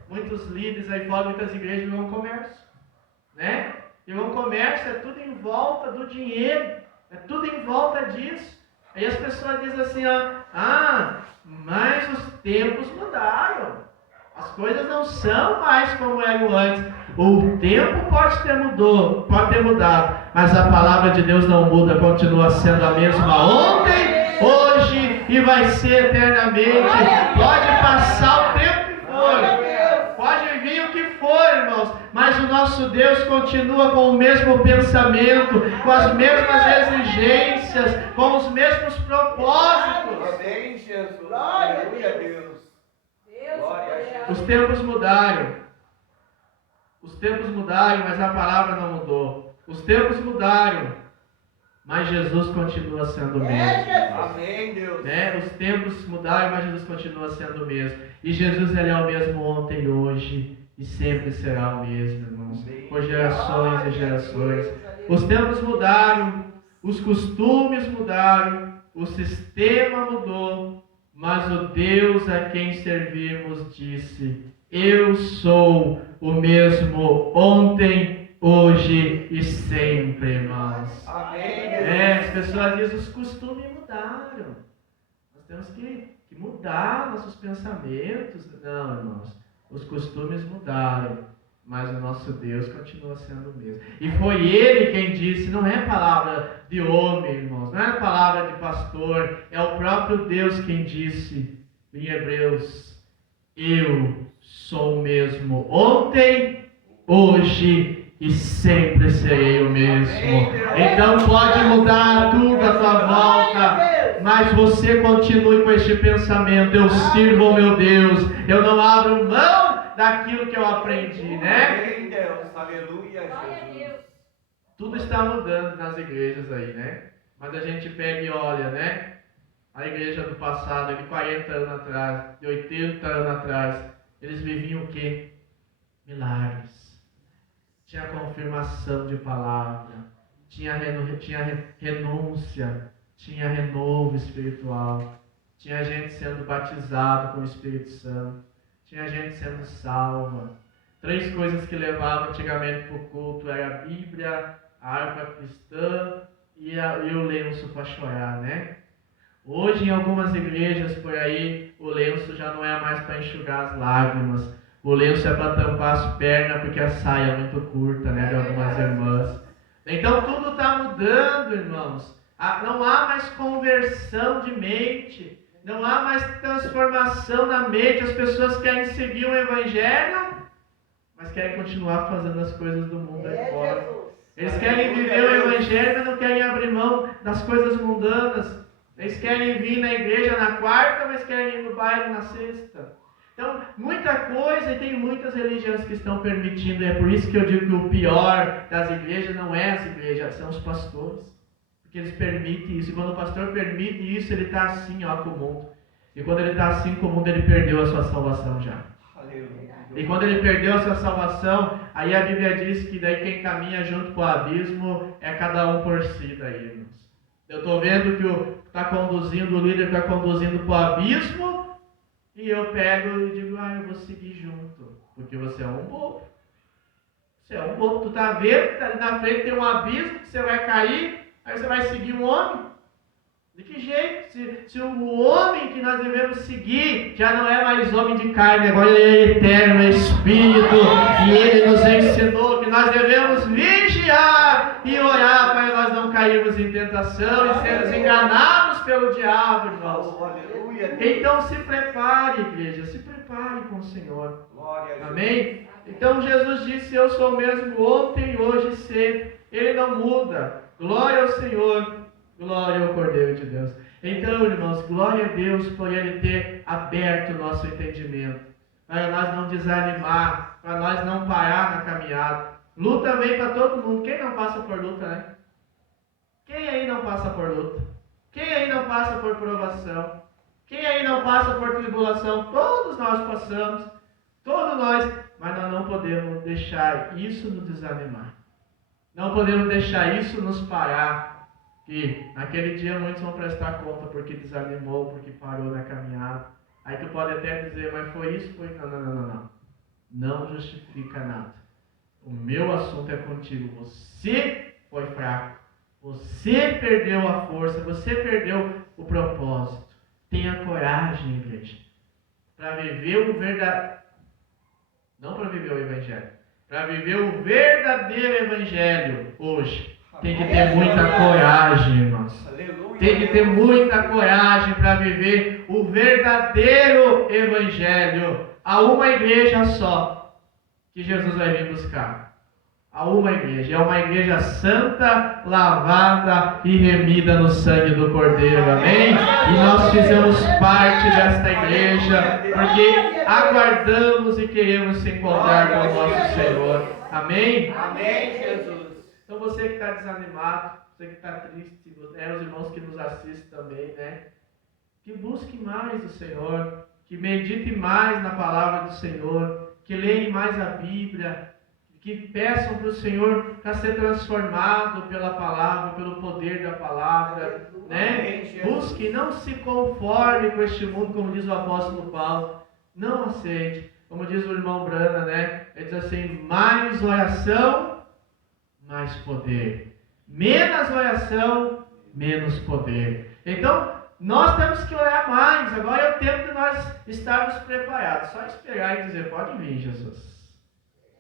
muitos líderes aí fora, muitas igrejas virão comércio, né? E o comércio é tudo em volta do dinheiro, é tudo em volta disso. Aí as pessoas dizem assim, mas os tempos mudaram. As coisas não são mais como eram antes. O tempo pode ter mudado, mas a palavra de Deus não muda, continua sendo a mesma ontem, hoje e vai ser eternamente. Pode passar o tempo que for, pode vir o que for, irmãos, mas o nosso Deus continua com o mesmo pensamento, com as mesmas exigências, com os mesmos propósitos. Amém, Jesus. Aleluia a Deus. Os tempos mudaram. Os tempos mudaram, mas a palavra não mudou. Os tempos mudaram, mas Jesus continua sendo o mesmo. Amém, Deus. Os tempos mudaram, mas Jesus continua sendo o mesmo. E Jesus, ele é o mesmo ontem, hoje e sempre será o mesmo, irmãos. Por gerações e gerações. Os tempos mudaram, os costumes mudaram, o sistema mudou, mas o Deus a quem servimos disse: eu sou o mesmo ontem, hoje e sempre, irmãos. Amém. As pessoas dizem: os costumes mudaram. Nós temos que mudar nossos pensamentos. Não, irmãos, os costumes mudaram, mas o nosso Deus continua sendo o mesmo. E foi Ele quem disse, não é palavra de homem, irmãos, não é palavra de pastor, é o próprio Deus quem disse em Hebreus: eu sou o mesmo ontem, hoje e sempre serei o mesmo. Então pode mudar tudo à tua volta, mas você continue com este pensamento: eu sirvo ao meu Deus, eu não abro mão daquilo que eu aprendi, né? Amém, Deus. Aleluia, Jesus. Tudo está mudando nas igrejas aí, né? Mas a gente pega e olha, né? A igreja do passado, de 40 anos atrás, de 80 anos atrás, eles viviam o quê? Milagres. Tinha confirmação de palavra, tinha renúncia, tinha renovo espiritual, tinha gente sendo batizada com o Espírito Santo, tinha gente sendo salva. 3 coisas que levavam antigamente para o culto era a Bíblia, a harpa cristã e o lenço para chorar, né? Hoje, em algumas igrejas por aí, o lenço já não é mais para enxugar as lágrimas. O lenço é para tampar as pernas, porque a saia é muito curta, né, de algumas irmãs. Então, tudo está mudando, irmãos. Não há mais conversão de mente. Não há mais transformação na mente. As pessoas querem seguir o Evangelho, mas querem continuar fazendo as coisas do mundo aí fora. Eles querem viver o Evangelho, mas não querem abrir mão das coisas mundanas. Eles querem vir na igreja na quarta, mas querem ir no baile na sexta. Então, muita coisa, e tem muitas religiões que estão permitindo. É por isso que eu digo que o pior das igrejas não é as igrejas, são os pastores. Porque eles permitem isso. E quando o pastor permite isso, ele está assim, com o mundo. E quando ele está assim com o mundo, ele perdeu a sua salvação já. Aleluia. E quando ele perdeu a sua salvação, aí a Bíblia diz que daí quem caminha junto com o abismo é cada um por si daí, irmãos. Eu estou vendo que o líder está conduzindo para o abismo, e eu pego e digo: eu vou seguir junto, porque você é um bobo. Você é um bobo, tu está vendo que ali na frente tem um abismo, que você vai cair, aí você vai seguir um homem? De que jeito? Se o homem que nós devemos seguir já não é mais homem de carne, agora ele é eterno, é Espírito, e ele nos ensinou que nós devemos vigiar e orar para nós não cairmos em tentação e sermos enganados pelo diabo, irmãos. Aleluia. Então se prepare, igreja, se prepare com o Senhor. Glória a Deus. Amém? Então Jesus disse: eu sou o mesmo ontem, hoje e sempre. Ele não muda. Glória ao Senhor. Glória ao Cordeiro de Deus. Então, irmãos, glória a Deus por Ele ter aberto o nosso entendimento, para nós não desanimar, para nós não parar na caminhada. Luta vem para todo mundo. Quem não passa por luta, né? Quem aí não passa por luta? Quem aí não passa por provação? Quem aí não passa por tribulação? Todos nós passamos, todos nós, mas nós não podemos deixar isso nos desanimar. Não podemos deixar isso nos parar. Que naquele dia muitos vão prestar conta porque desanimou, porque parou na caminhada. Aí tu pode até dizer, mas foi isso? Foi? Não. Não justifica nada. O meu assunto é contigo. Você foi fraco. Você perdeu a força. Você perdeu o propósito. Tenha coragem, igreja. Para viver o verdadeiro... Não para viver o evangelho. Para viver o verdadeiro evangelho hoje. Tem que ter muita coragem, irmãos. Tem que ter muita coragem para viver o verdadeiro evangelho. Há uma igreja só que Jesus vai vir buscar. Há uma igreja. É uma igreja santa, lavada e remida no sangue do Cordeiro. Amém? E nós fizemos parte desta igreja porque aguardamos e queremos se encontrar com o nosso Senhor. Amém? Amém, Jesus. Então você que está desanimado, você que está triste, os irmãos que nos assistem também, né? Que busque mais o Senhor, que medite mais na palavra do Senhor, que leia mais a Bíblia, que peçam para o Senhor para ser transformado pela palavra, pelo poder da palavra, né? Busque, não se conforme com este mundo, como diz o apóstolo Paulo, não aceite, como diz o irmão Brana, né? Ele diz assim, mais oração, mais poder. Menos oração, menos poder. Então, nós temos que orar mais. Agora é o tempo de nós estarmos preparados. Só esperar e dizer, pode vir, Jesus.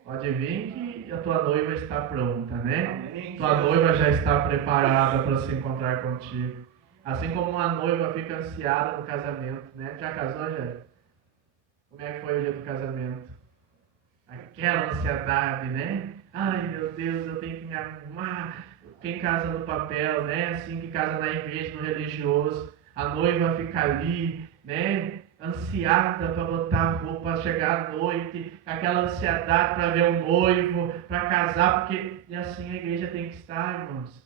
Pode vir que a tua noiva está pronta, né? Amém, tua noiva já está preparada para se encontrar contigo. Assim como uma noiva fica ansiada no casamento, né? Já casou, já? Como é que foi o dia do casamento? Aquela ansiedade, né? Ai, meu Deus, eu tenho que me arrumar. Quem casa no papel, né? Assim que casa na igreja, no religioso. A noiva fica ali, né? Ansiada para botar a roupa, chegar à noite. Aquela ansiedade para ver o noivo, para casar. Porque e assim a igreja tem que estar, irmãos.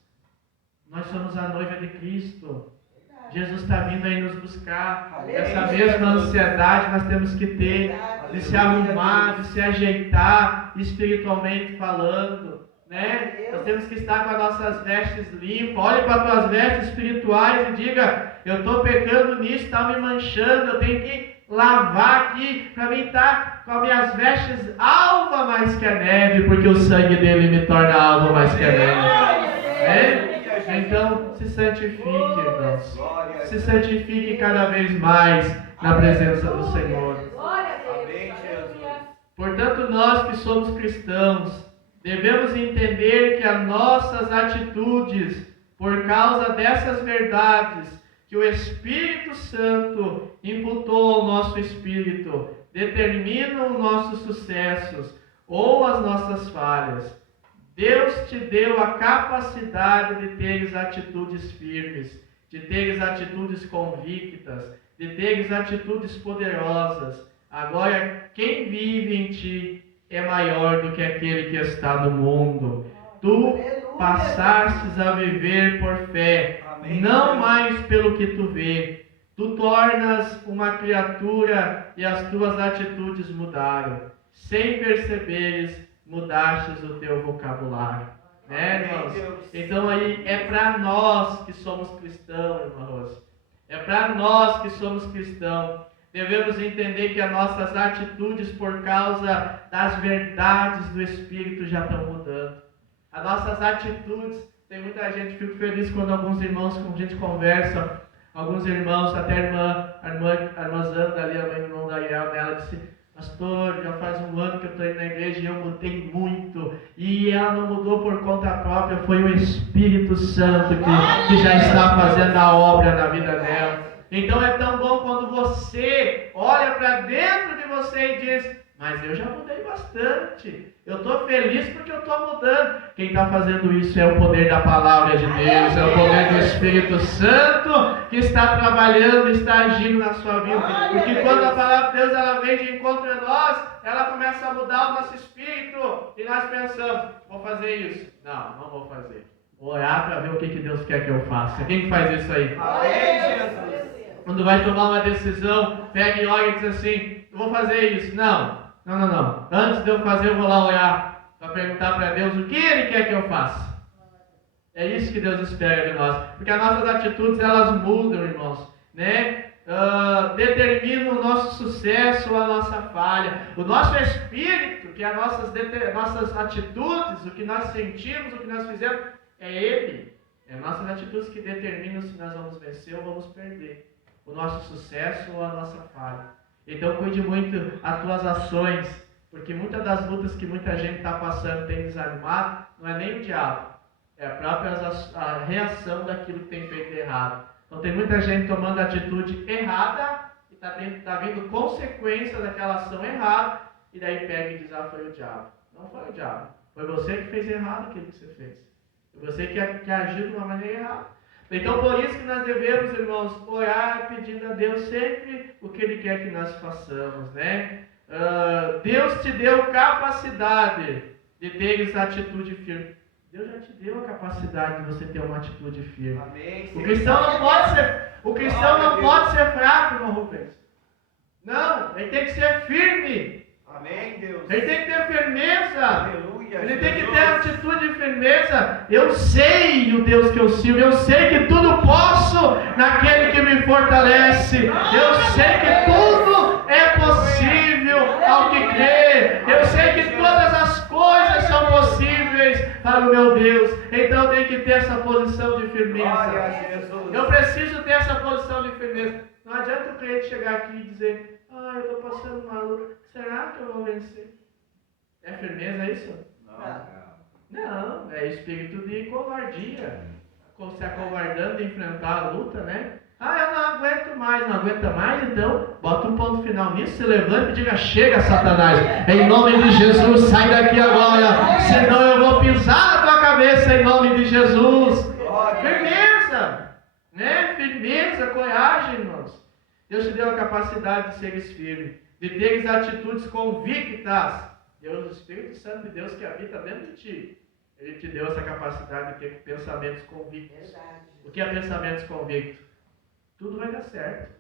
Nós somos a noiva de Cristo. Jesus está vindo aí nos buscar. Essa mesma ansiedade nós temos que ter. De se arrumar, de se ajeitar, espiritualmente falando, né? Nós temos que estar com as nossas vestes limpas. Olhe para as tuas vestes espirituais e diga, eu estou pecando nisso, está me manchando, eu tenho que lavar aqui, para mim estar com as minhas vestes alva mais que a neve, porque o sangue dele me torna alva mais que a neve. Então, se santifique, irmãos. Se santifique cada vez mais na presença do Senhor. Portanto, nós que somos cristãos, devemos entender que as nossas atitudes, por causa dessas verdades que o Espírito Santo imputou ao nosso espírito, determinam os nossos sucessos ou as nossas falhas. Deus te deu a capacidade de teres atitudes firmes, de teres atitudes convictas, de teres atitudes poderosas. Agora, quem vive em ti é maior do que aquele que está no mundo. Tu passastes a viver por fé, não mais pelo que tu vê. Tu tornas uma criatura e as tuas atitudes mudaram. Sem perceberes, mudastes o teu vocabulário. Né, irmãos? Então aí é para nós que somos cristãos, irmãos. É para nós que somos cristãos. Devemos entender que as nossas atitudes, por causa das verdades do Espírito, já estão mudando. As nossas atitudes, tem muita gente, fico feliz quando alguns irmãos, quando a gente conversa, alguns irmãos, até a irmã Zanda ali, a mãe do irmão Daniel, ela disse, pastor, já faz um ano que eu estou indo na igreja e eu mudei muito. E ela não mudou por conta própria, foi o Espírito Santo que já está fazendo a obra na vida dela. Então é tão bom quando você olha para dentro de você e diz, mas eu já mudei bastante. Eu estou feliz porque eu estou mudando. Quem está fazendo isso é o poder da palavra de Deus, é o poder do Espírito Santo que está trabalhando, está agindo na sua vida. Porque quando a palavra de Deus ela vem de encontro a nós, ela começa a mudar o nosso espírito. E nós pensamos, vou fazer isso. Não vou fazer. Vou orar para ver o que Deus quer que eu faça. Quem que faz isso aí? Amém, Jesus. Quando vai tomar uma decisão, pega e olha e diz assim, eu vou fazer isso. Não. Antes de eu fazer, eu vou lá olhar para perguntar para Deus o que Ele quer que eu faça. É isso que Deus espera de nós. Porque as nossas atitudes, elas mudam, irmãos. Né? Determinam o nosso sucesso ou a nossa falha. O nosso espírito, que é as nossas atitudes, o que nós sentimos, o que nós fizemos, é Ele. É nossas atitudes que determinam se nós vamos vencer ou vamos perder. O nosso sucesso ou a nossa falha. Então cuide muito as tuas ações, porque muitas das lutas que muita gente está passando, tem desanimado, não é nem o diabo, é a reação daquilo que tem feito errado. Então tem muita gente tomando atitude errada e está vendo consequência daquela ação errada, e daí pega e diz, foi o diabo. Não foi o diabo, foi você que fez errado aquilo que você fez. Foi você que agiu de uma maneira errada. Então, por isso que nós devemos, irmãos, orar pedindo a Deus sempre o que Ele quer que nós façamos, né? Deus te deu capacidade de teres atitude firme. Deus já te deu a capacidade de você ter uma atitude firme. Amém. O cristão não pode ser fraco, irmão Rubens. Não, ele tem que ser firme. Amém, Deus. Ele tem que ter firmeza. Aleluia. Ele tem que ter atitude de firmeza. Eu sei o Deus que eu sirvo. Eu sei que tudo posso naquele que me fortalece. Eu sei que tudo é possível ao que crê. Eu sei que todas as coisas são possíveis para o meu Deus. Então eu tenho que ter essa posição de firmeza. Glória a Jesus. Eu preciso ter essa posição de firmeza. Não adianta o crente chegar aqui e dizer, eu estou passando uma luta. Será que eu vou vencer? É firmeza isso? Não, é espírito de covardia. Se acovardando de enfrentar a luta, né? Eu não aguento mais, não aguenta mais, então bota um ponto final nisso, se levanta e diga, chega, Satanás, em nome de Jesus, sai daqui agora, senão eu vou pisar na tua cabeça em nome de Jesus. Firmeza, né? Firmeza, coragem, irmãos. Deus te deu a capacidade de seres firmes, de teres atitudes convictas. Deus, o Espírito Santo de Deus que habita dentro de ti, Ele te deu essa capacidade de ter pensamentos convictos. Verdade. O que é pensamentos convictos? Tudo vai dar certo.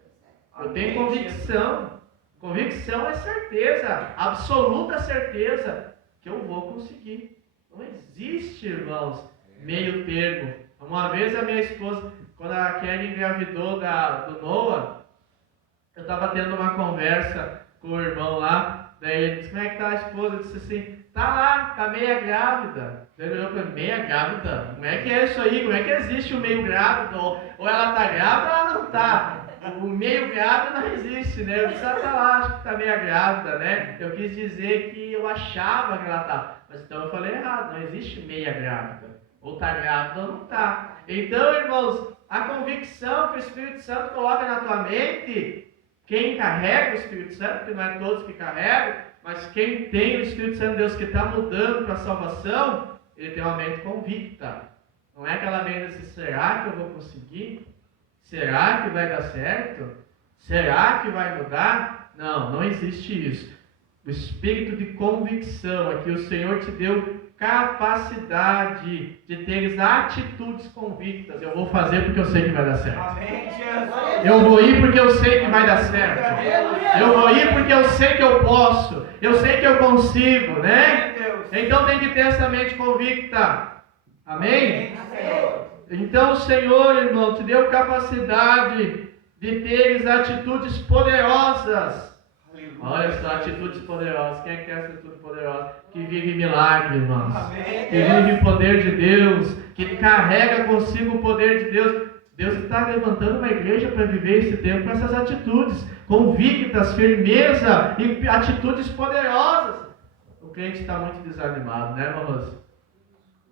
Eu Amém, tenho convicção. Convicção é certeza, absoluta certeza que eu vou conseguir. Não existe, irmãos, meio termo. Uma vez a minha esposa, quando a Kelly engravidou do Noah, eu estava tendo uma conversa com o irmão lá. Daí ele disse, como é que está a esposa? Eu disse assim, tá lá, tá meia grávida. Daí ele olhou para mim, meia grávida? Como é que é isso aí? Como é que existe o meio grávido? Ou ela está grávida ou ela não está? O meio grávido não existe, né? Eu disse, ela está lá, acho que está meia grávida, né? Eu quis dizer que eu achava que ela estava. Mas então eu falei errado, não existe meia grávida. Ou está grávida ou não está. Então, irmãos, a convicção que o Espírito Santo coloca na tua mente, quem carrega o Espírito Santo, porque não é todos que carregam, mas quem tem o Espírito Santo de Deus que está mudando para a salvação, ele tem uma mente convicta. Não é aquela mente assim, será que eu vou conseguir? Será que vai dar certo? Será que vai mudar? Não, não existe isso. O espírito de convicção é que o Senhor te deu capacidade de teres atitudes convictas. Eu vou fazer porque eu sei que vai dar certo. Amém, Jesus. Eu vou ir porque eu sei que vai dar certo. Eu vou ir porque eu sei que eu posso. Eu sei que eu consigo, né? Então tem que ter essa mente convicta. Amém? Então o Senhor, irmão, te deu capacidade de teres atitudes poderosas. Olha só, atitudes poderosas. Quem é que tem essa atitude poderosa? Que vive milagre, irmãos. Que vive o poder de Deus. Que carrega consigo o poder de Deus. Deus está levantando uma igreja para viver esse tempo com essas atitudes convictas, firmeza e atitudes poderosas. O crente está muito desanimado, né, irmãos?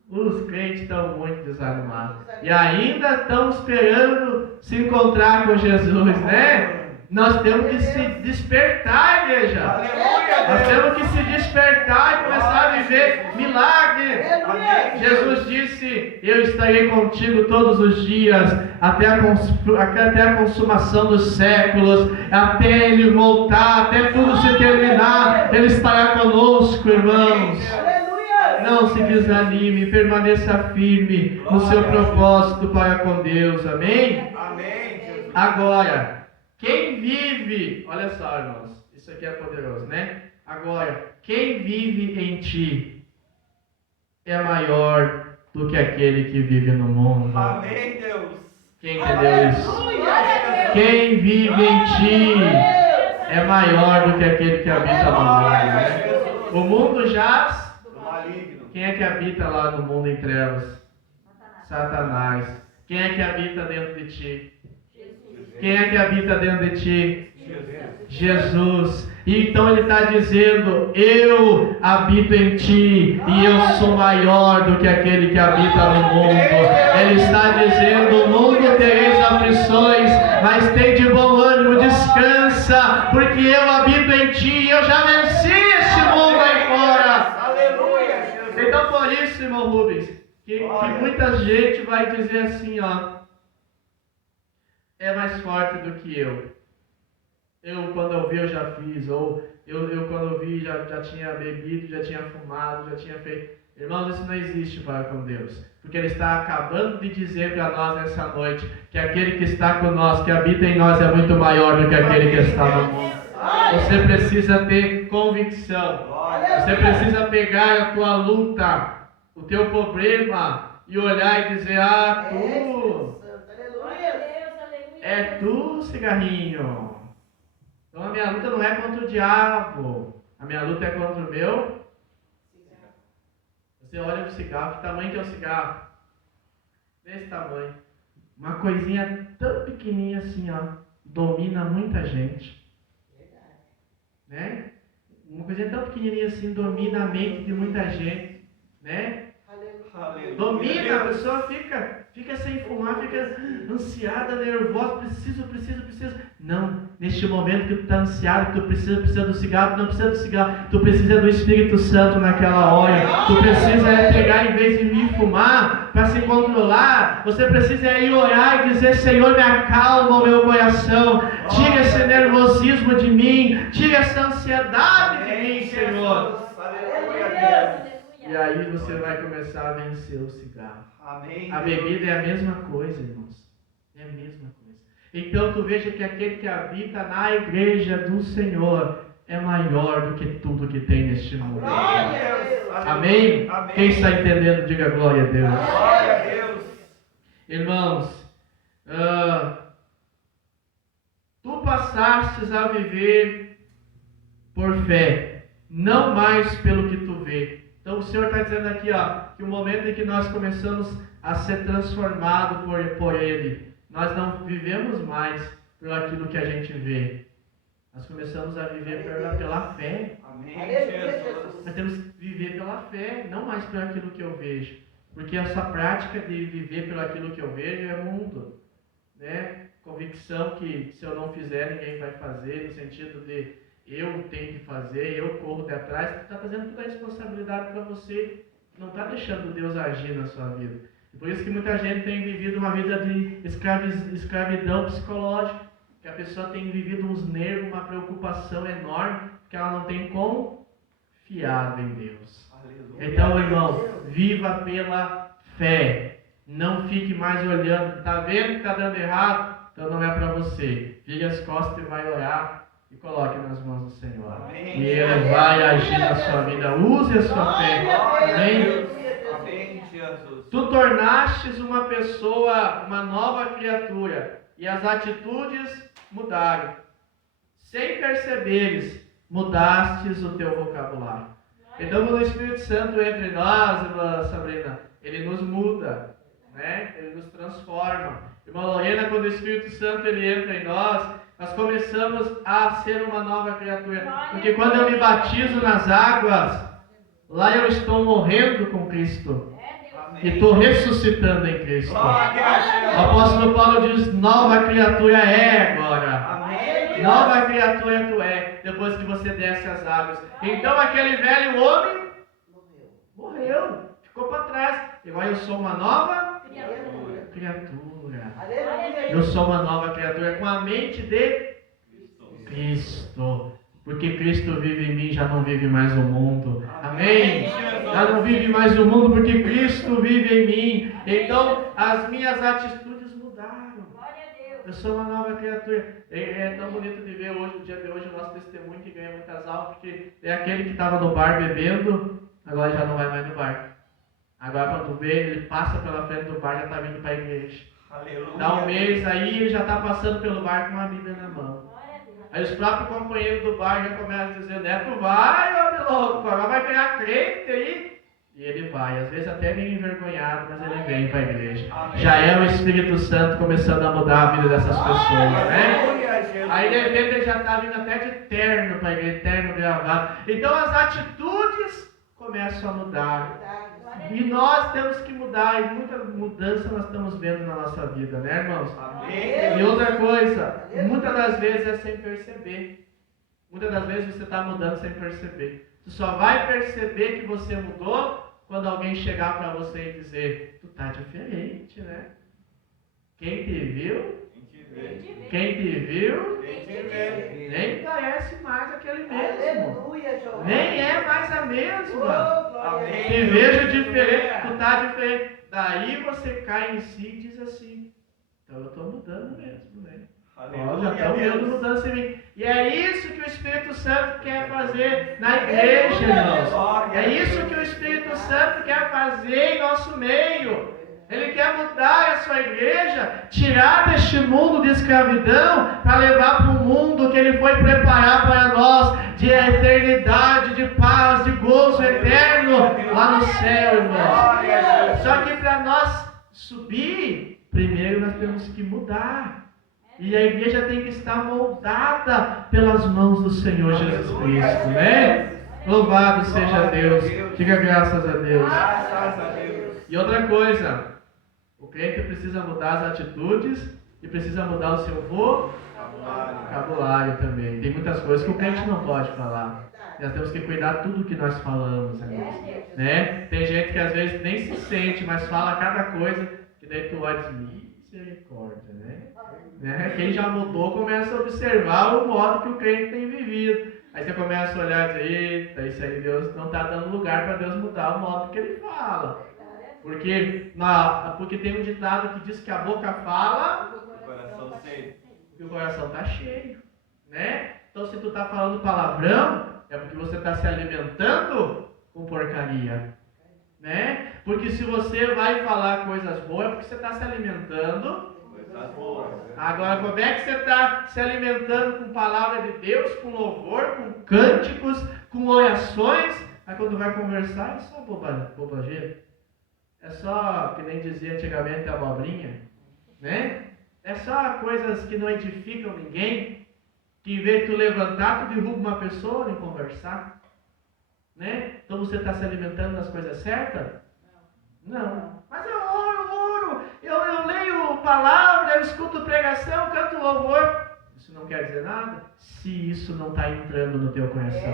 Os crentes estão muito desanimados. E ainda estão esperando se encontrar com Jesus, né? Nós temos que se despertar, igreja. Nós temos que se despertar e começar a viver milagre. Jesus disse, eu estarei contigo todos os dias, até a consumação dos séculos, até Ele voltar, até tudo se terminar, Ele estará conosco, irmãos. Não se desanime, permaneça firme no seu propósito para com Deus, amém? Amém, Jesus. Agora, vive, olha só, irmãos, isso aqui é poderoso, né? Agora, quem vive em ti é maior do que aquele que vive no mundo. Amém, Deus. Quem entendeu isso? Quem vive em ti é maior do que aquele que habita no mundo. Né? O mundo jaz. Do maligno. Quem é que habita lá no mundo em trevas? Satanás. Quem é que habita dentro de ti? Quem é que habita dentro de ti? Jesus. E então ele está dizendo: eu habito em ti e eu sou maior do que aquele que habita no mundo. Ele está dizendo: no mundo tereis aflições, mas tem de bom ânimo, descansa, porque eu habito em ti e eu já venci este mundo aí fora. Aleluia, Jesus. Então por isso, irmão Rubens, que muita gente vai dizer assim, ó: é mais forte do que eu. Quando eu vi, eu já fiz. Ou eu quando eu vi, já tinha bebido, já tinha fumado, já tinha feito. Irmãos, isso não existe para com Deus. Porque Ele está acabando de dizer para nós nessa noite que aquele que está conosco, que habita em nós, é muito maior do que aquele que está no mundo. Você precisa ter convicção. Você precisa pegar a tua luta, o teu problema, e olhar e dizer: ah, tu, é tu, cigarrinho. Então a minha luta não é contra o diabo, a minha luta é contra o meu. Você olha para o cigarro, que tamanho que é o cigarro? Desse tamanho. Uma coisinha tão pequenininha assim, ó, domina muita gente. Né? Uma coisinha tão pequenininha assim domina a mente de muita gente, né? Aleluia. Domina, a pessoa fica sem fumar, fica ansiada, nervosa, preciso. Não, neste momento que tu está ansiado, que tu precisa do cigarro, tu não precisa do cigarro, tu precisa do Espírito Santo naquela hora. Tu precisa pegar, em vez de vir fumar, para se controlar, você precisa ir orar e dizer: Senhor, me acalma o meu coração, tira esse nervosismo de mim, tira essa ansiedade de mim, Senhor. Aleluia. E aí você vai começar a vencer o cigarro. Amém. A bebida é a mesma coisa, irmãos. É a mesma coisa. Então tu veja que aquele que habita na igreja do Senhor é maior do que tudo que tem neste mundo. Amém? Amém. Quem está entendendo, diga glória a Deus. Glória a Deus. Irmãos, tu passastes a viver por fé, não mais pelo que tu vê. Então o Senhor está dizendo aqui, ó, que o momento em que nós começamos a ser transformados por Ele, nós não vivemos mais por aquilo que a gente vê. Nós começamos a viver pela fé. Amém, Jesus. Nós temos que viver pela fé, não mais por aquilo que eu vejo. Porque essa prática de viver pelo aquilo que eu vejo é mundo. Né? Convicção que se eu não fizer, ninguém vai fazer, no sentido de eu tenho que fazer, eu corro de atrás. Tu está fazendo toda a responsabilidade para você, não está deixando Deus agir na sua vida. E por isso que muita gente tem vivido uma vida de escravidão psicológica, que a pessoa tem vivido uns nervos, uma preocupação enorme, porque ela não tem confiado em Deus. Aleluia. Então, irmão, viva pela fé. Não fique mais olhando. Está vendo que está dando errado? Então não é para você. Vire as costas e vai orar e coloque nas mãos do Senhor. Amém. E Ele vai agir na sua vida. Use a sua fé. Amém? Amém, Jesus. Tu tornastes uma pessoa, uma nova criatura, e as atitudes mudaram. Sem perceberes, mudastes o teu vocabulário. Então, quando o Espírito Santo entra em nós, irmã Sabrina, ele nos muda, né? Ele nos transforma. Irmã Lorena, quando o Espírito Santo ele entra em nós começamos a ser uma nova criatura. Porque quando eu me batizo nas águas, lá eu estou morrendo com Cristo. E estou ressuscitando em Cristo. O apóstolo Paulo diz: nova criatura é agora. Amém. Nova criatura tu é, depois que você desce as águas. Então aquele velho homem morreu, ficou para trás. E agora eu sou uma nova criatura. Eu sou uma nova criatura com a mente de Cristo. Porque Cristo vive em mim, já não vive mais o mundo. Amém? Já não vive mais o mundo, porque Cristo vive em mim. Então, as minhas atitudes mudaram. Eu sou uma nova criatura. É tão bonito de ver hoje, no dia de hoje, o nosso testemunho que ganha muitas almas, porque é aquele que estava no bar bebendo, agora já não vai mais no bar. Agora quando vê, ele passa pela frente do bar, já está vindo para a igreja. Aleluia. Dá um mês aí, ele já está passando pelo bar com uma Bíblia na mão. Aí os próprios companheiros do bar já começam a dizer, Neto, vai, homem louco, agora vai virar crente aí. E ele vai, às vezes até meio envergonhado, mas ele vem para a igreja. Amém. Já é o Espírito Santo começando a mudar a vida dessas pessoas, né? Aleluia, Jesus. Aí de repente ele já está vindo até de terno para a igreja, terno gravado. Então as atitudes começam a mudar. E nós temos que mudar, e muita mudança nós estamos vendo na nossa vida, né, irmãos? Amém. E outra coisa, muitas das vezes é sem perceber. Muitas das vezes você está mudando sem perceber. Você só vai perceber que você mudou quando alguém chegar para você e dizer, tu tá diferente, né? Quem te viu? Quem te viu? Nem parece mais aquele mesmo. Aleluia, João. Nem é mais a mesma. Amém. Te vejo diferente, tu tá diferente. Daí você cai em si e diz assim, então eu estou mudando mesmo, né? Nós já estamos vendo mudança em mim. E é isso que o Espírito Santo quer fazer na igreja, irmãos. É isso que o Espírito Santo quer fazer em nosso meio. Ele quer mudar a sua igreja, tirar deste mundo de escravidão, para levar para um mundo que Ele foi preparar para nós, de eternidade, de paz, de gozo eterno, lá no céu, irmãos. Só que para nós subir, primeiro nós temos que mudar. E a igreja tem que estar moldada pelas mãos do Senhor Jesus Cristo, né? Louvado seja Deus. Diga graças a Deus. Graças a Deus. E outra coisa, o crente precisa mudar as atitudes e precisa mudar o seu vocabulário também. Tem muitas coisas que o crente não pode falar. Nós temos que cuidar de tudo que nós falamos, né? Tem gente que às vezes nem se sente, mas fala cada coisa que daí tu olha e diz, misericórdia, né? Quem já mudou começa a observar o modo que o crente tem vivido. Aí você começa a olhar e dizer, eita, isso aí Deus não está dando lugar para Deus mudar o modo que Ele fala. Porque tem um ditado que diz que a boca fala, porque o coração está cheio, né? Então se tu está falando palavrão, é porque você está se alimentando com porcaria, né? Porque se você vai falar coisas boas, é porque você está se alimentando. Agora, como é que você está se alimentando com palavra de Deus, com louvor, com cânticos, com orações? Aí quando vai conversar, é só bobageira. É só, que nem dizia antigamente, a abobrinha, né? É só coisas que não edificam ninguém, que em vez de tu levantar, tu derruba uma pessoa em conversar, né? Então você está se alimentando das coisas certas? Não. Mas eu oro, eu leio palavra, eu escuto pregação, canto louvor. Isso não quer dizer nada se isso não está entrando no teu coração,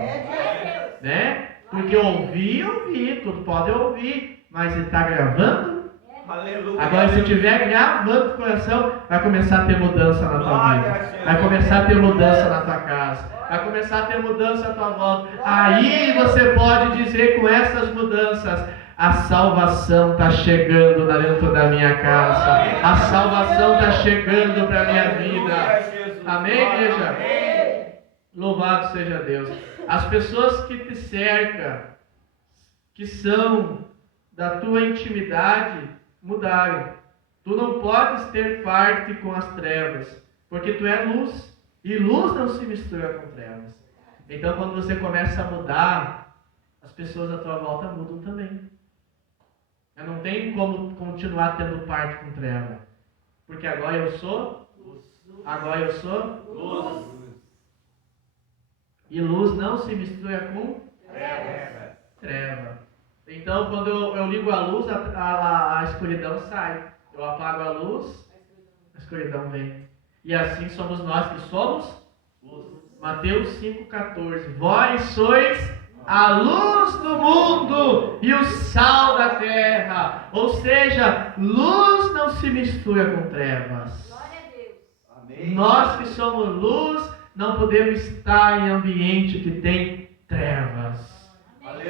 né? Porque ouvir, tudo pode ouvir, mas ele está gravando? Aleluia. Agora, se estiver gravando o coração, vai começar a ter mudança na tua vida. Vai começar a ter mudança na tua casa. Vai começar a ter mudança à tua volta. Aí você pode dizer com essas mudanças, a salvação está chegando dentro da minha casa. A salvação está chegando para a minha vida. Amém, igreja? Louvado seja Deus. As pessoas que te cercam, que são da tua intimidade, mudaram. Tu não podes ter parte com as trevas, porque tu é luz, e luz não se mistura com trevas. Então, quando você começa a mudar, as pessoas à tua volta mudam também. Não tem como continuar tendo parte com treva, porque agora eu sou luz. E luz não se mistura com treva. Então, quando eu ligo a luz, a escuridão sai. Eu apago a luz, a escuridão vem. E assim somos nós que somos luz. Mateus 5,14. Vós sois a luz do mundo e o sal da terra. Ou seja, luz não se mistura com trevas. Glória a Deus. Amém. Nós que somos luz, não podemos estar em ambiente que tem trevas.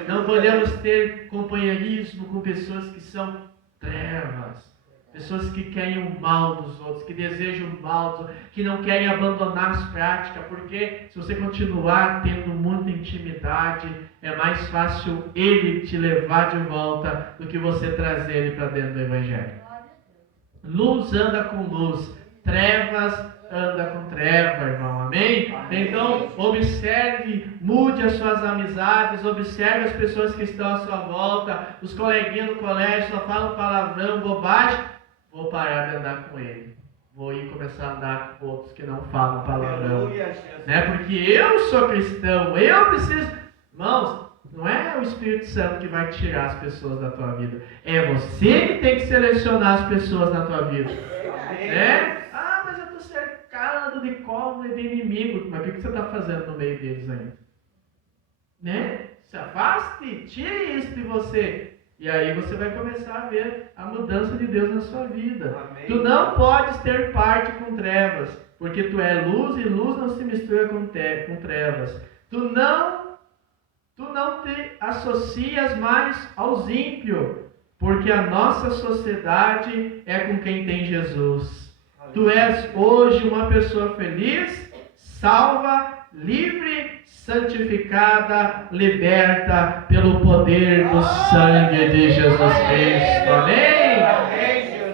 Não podemos ter companheirismo com pessoas que são trevas. Pessoas que querem o mal dos outros, que desejam o mal dos outros, que não querem abandonar as práticas, porque se você continuar tendo muita intimidade, é mais fácil ele te levar de volta do que você trazer ele para dentro do Evangelho. Luz anda com luz, trevas anda com treva, irmão, amém? Então, observe, mude as suas amizades, observe as pessoas que estão à sua volta, os coleguinhas do colégio só falam palavrão, bobagem. Vou parar de andar com ele. Vou ir começar a andar com outros que não falam palavrão. Né? Porque eu sou cristão, eu preciso... Irmãos, não é o Espírito Santo que vai tirar as pessoas da tua vida. É você que tem que selecionar as pessoas na tua vida. Né? Ah, mas eu estou cercado de cobra e de inimigo. Mas o que você está fazendo no meio deles ainda? Né? Se afaste, tire isso de você. E aí você vai começar a ver a mudança de Deus na sua vida. Amém. Tu não podes ter parte com trevas, porque tu é luz e luz não se mistura com trevas. Tu não te associas mais aos ímpios, porque a nossa sociedade é com quem tem Jesus. Tu és hoje uma pessoa feliz, salva, livre, santificada, liberta pelo poder do sangue de Jesus Cristo. Amém?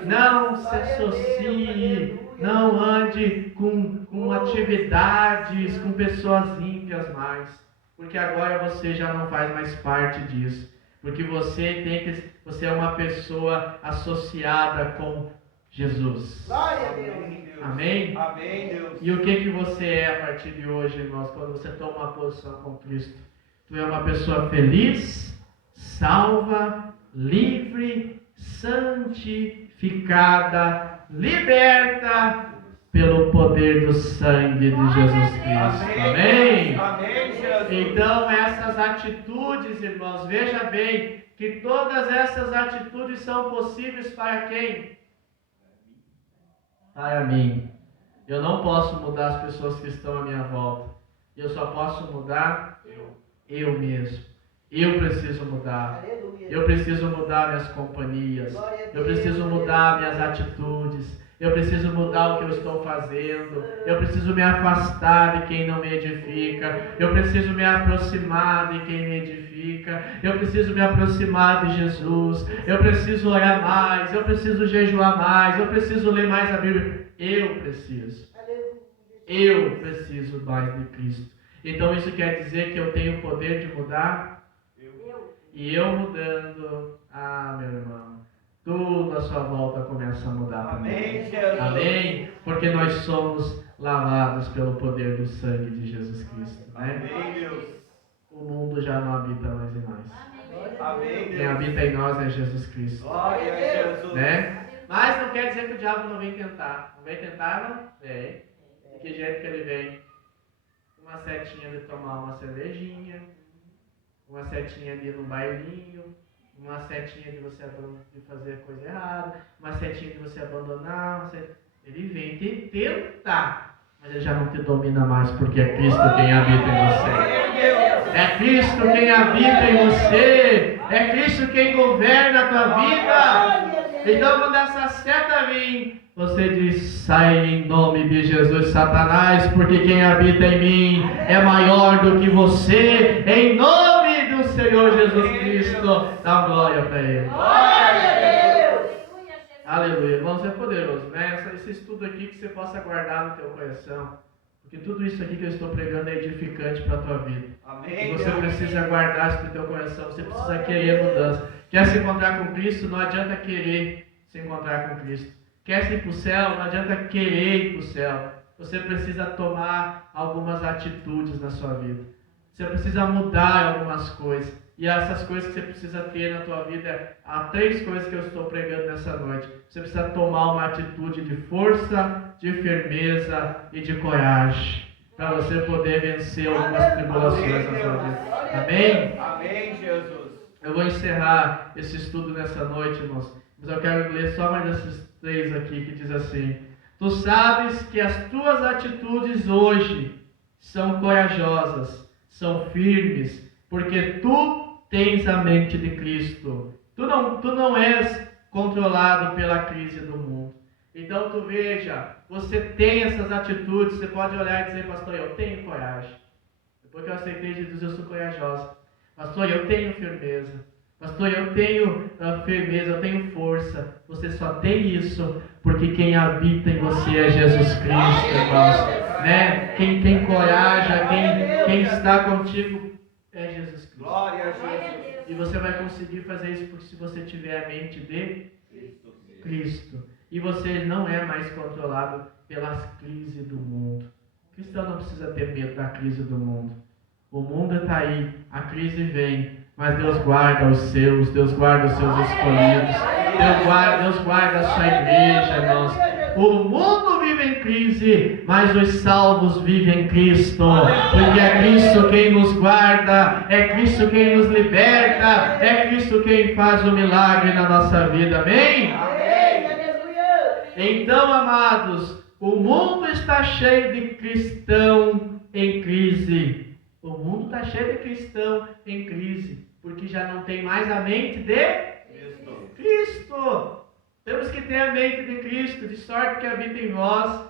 Não se associe, não ande com atividades, com pessoas ímpias mais, porque agora você já não faz mais parte disso, porque você é uma pessoa associada com Jesus. Glória a Deus. Amém? Amém, Deus. E o que você é a partir de hoje, irmãos, quando você toma uma posição com Cristo? Tu é uma pessoa feliz, salva, livre, santificada, liberta pelo poder do sangue de Jesus Cristo. Amém? Amém, Jesus. Então, essas atitudes, irmãos, veja bem que todas essas atitudes são possíveis para quem? Para mim. Eu não posso mudar as pessoas que estão à minha volta. Eu só posso mudar eu mesmo. Eu preciso mudar. Aleluia. Eu preciso mudar minhas companhias. Eu preciso mudar minhas atitudes. Eu preciso mudar o que eu estou fazendo. Eu preciso me afastar de quem não me edifica. Eu preciso me aproximar de quem me edifica. Eu preciso me aproximar de Jesus. Eu preciso orar mais. Eu preciso jejuar mais. Eu preciso ler mais a Bíblia. Eu preciso mais de Cristo. Então isso quer dizer que eu tenho o poder de mudar? E eu mudando, meu irmão, tudo à sua volta começa a mudar também. Amém, Jesus. Amém? Porque nós somos lavados pelo poder do sangue de Jesus Cristo. Né? Amém, Deus. O mundo já não habita mais em nós. Amém, Quem Deus. habita em nós é Jesus Cristo. Glória a Jesus. Né? Mas não quer dizer que o diabo não vem tentar. Não vem tentar, não? Vem. De que jeito que ele vem? Uma setinha de tomar uma cervejinha, uma setinha de ir num bailinho, uma setinha de você de fazer coisa errada, uma setinha de você abandonar. Ele vem te tentar, mas ele já não te domina mais, porque é Cristo quem habita em você. É Cristo quem habita em você. É Cristo quem governa a tua vida. Então, quando essa seta vir, você diz: sai em nome de Jesus, Satanás, porque quem habita em mim é maior do que você. Em nome do Senhor Jesus Cristo, dá glória para Ele. Glória a Deus. Aleluia. Irmãos, é poderoso, né? Esse estudo aqui que você possa guardar no teu coração, porque tudo isso aqui que eu estou pregando é edificante para a tua vida. Amém, E você Deus. precisa guardar isso no teu coração, você precisa querer mudança. Quer se encontrar com Cristo? Não adianta querer se encontrar com Cristo. Quer ir para o céu? Não adianta querer ir para o céu. Você precisa tomar algumas atitudes na sua vida. Você precisa mudar algumas coisas. E essas coisas que você precisa ter na tua vida, há 3 coisas que eu estou pregando nessa noite. Você precisa tomar uma atitude de força, de firmeza e de coragem, para você poder vencer algumas tribulações na sua vida. Amém? Amém, Jesus. Eu vou encerrar esse estudo nessa noite, irmãos. Mas eu quero ler só mais esses 3 aqui, que diz assim: tu sabes que as tuas atitudes hoje são corajosas, são firmes, porque tu tens a mente de Cristo. Tu não és controlado pela crise do mundo. Então tu veja, você tem essas atitudes, você pode olhar e dizer, pastor, eu tenho coragem. Depois que eu aceitei Jesus, eu sou corajosa. Pastor, eu tenho firmeza. Pastor, eu tenho firmeza, eu tenho força. Você só tem isso porque quem habita em você é Jesus Cristo, irmãos. Né? Quem tem coragem, quem está contigo é Jesus Cristo. Glória a Jesus. E você vai conseguir fazer isso porque se você tiver a mente de Cristo. E você não é mais controlado pelas crises do mundo. O cristão não precisa ter medo da crise do mundo. O mundo está aí, a crise vem, mas Deus guarda os seus, Deus guarda os seus escolhidos, Deus guarda a sua igreja, irmãos. O mundo vive em crise, mas os salvos vivem em Cristo, porque é Cristo quem nos guarda, é Cristo quem nos liberta, é Cristo quem faz o milagre na nossa vida, amém? Então, amados, o mundo está cheio de cristão em crise. O mundo está cheio de cristão em crise, porque já não tem mais a mente de Cristo. Temos que ter a mente de Cristo, de sorte que habita em vós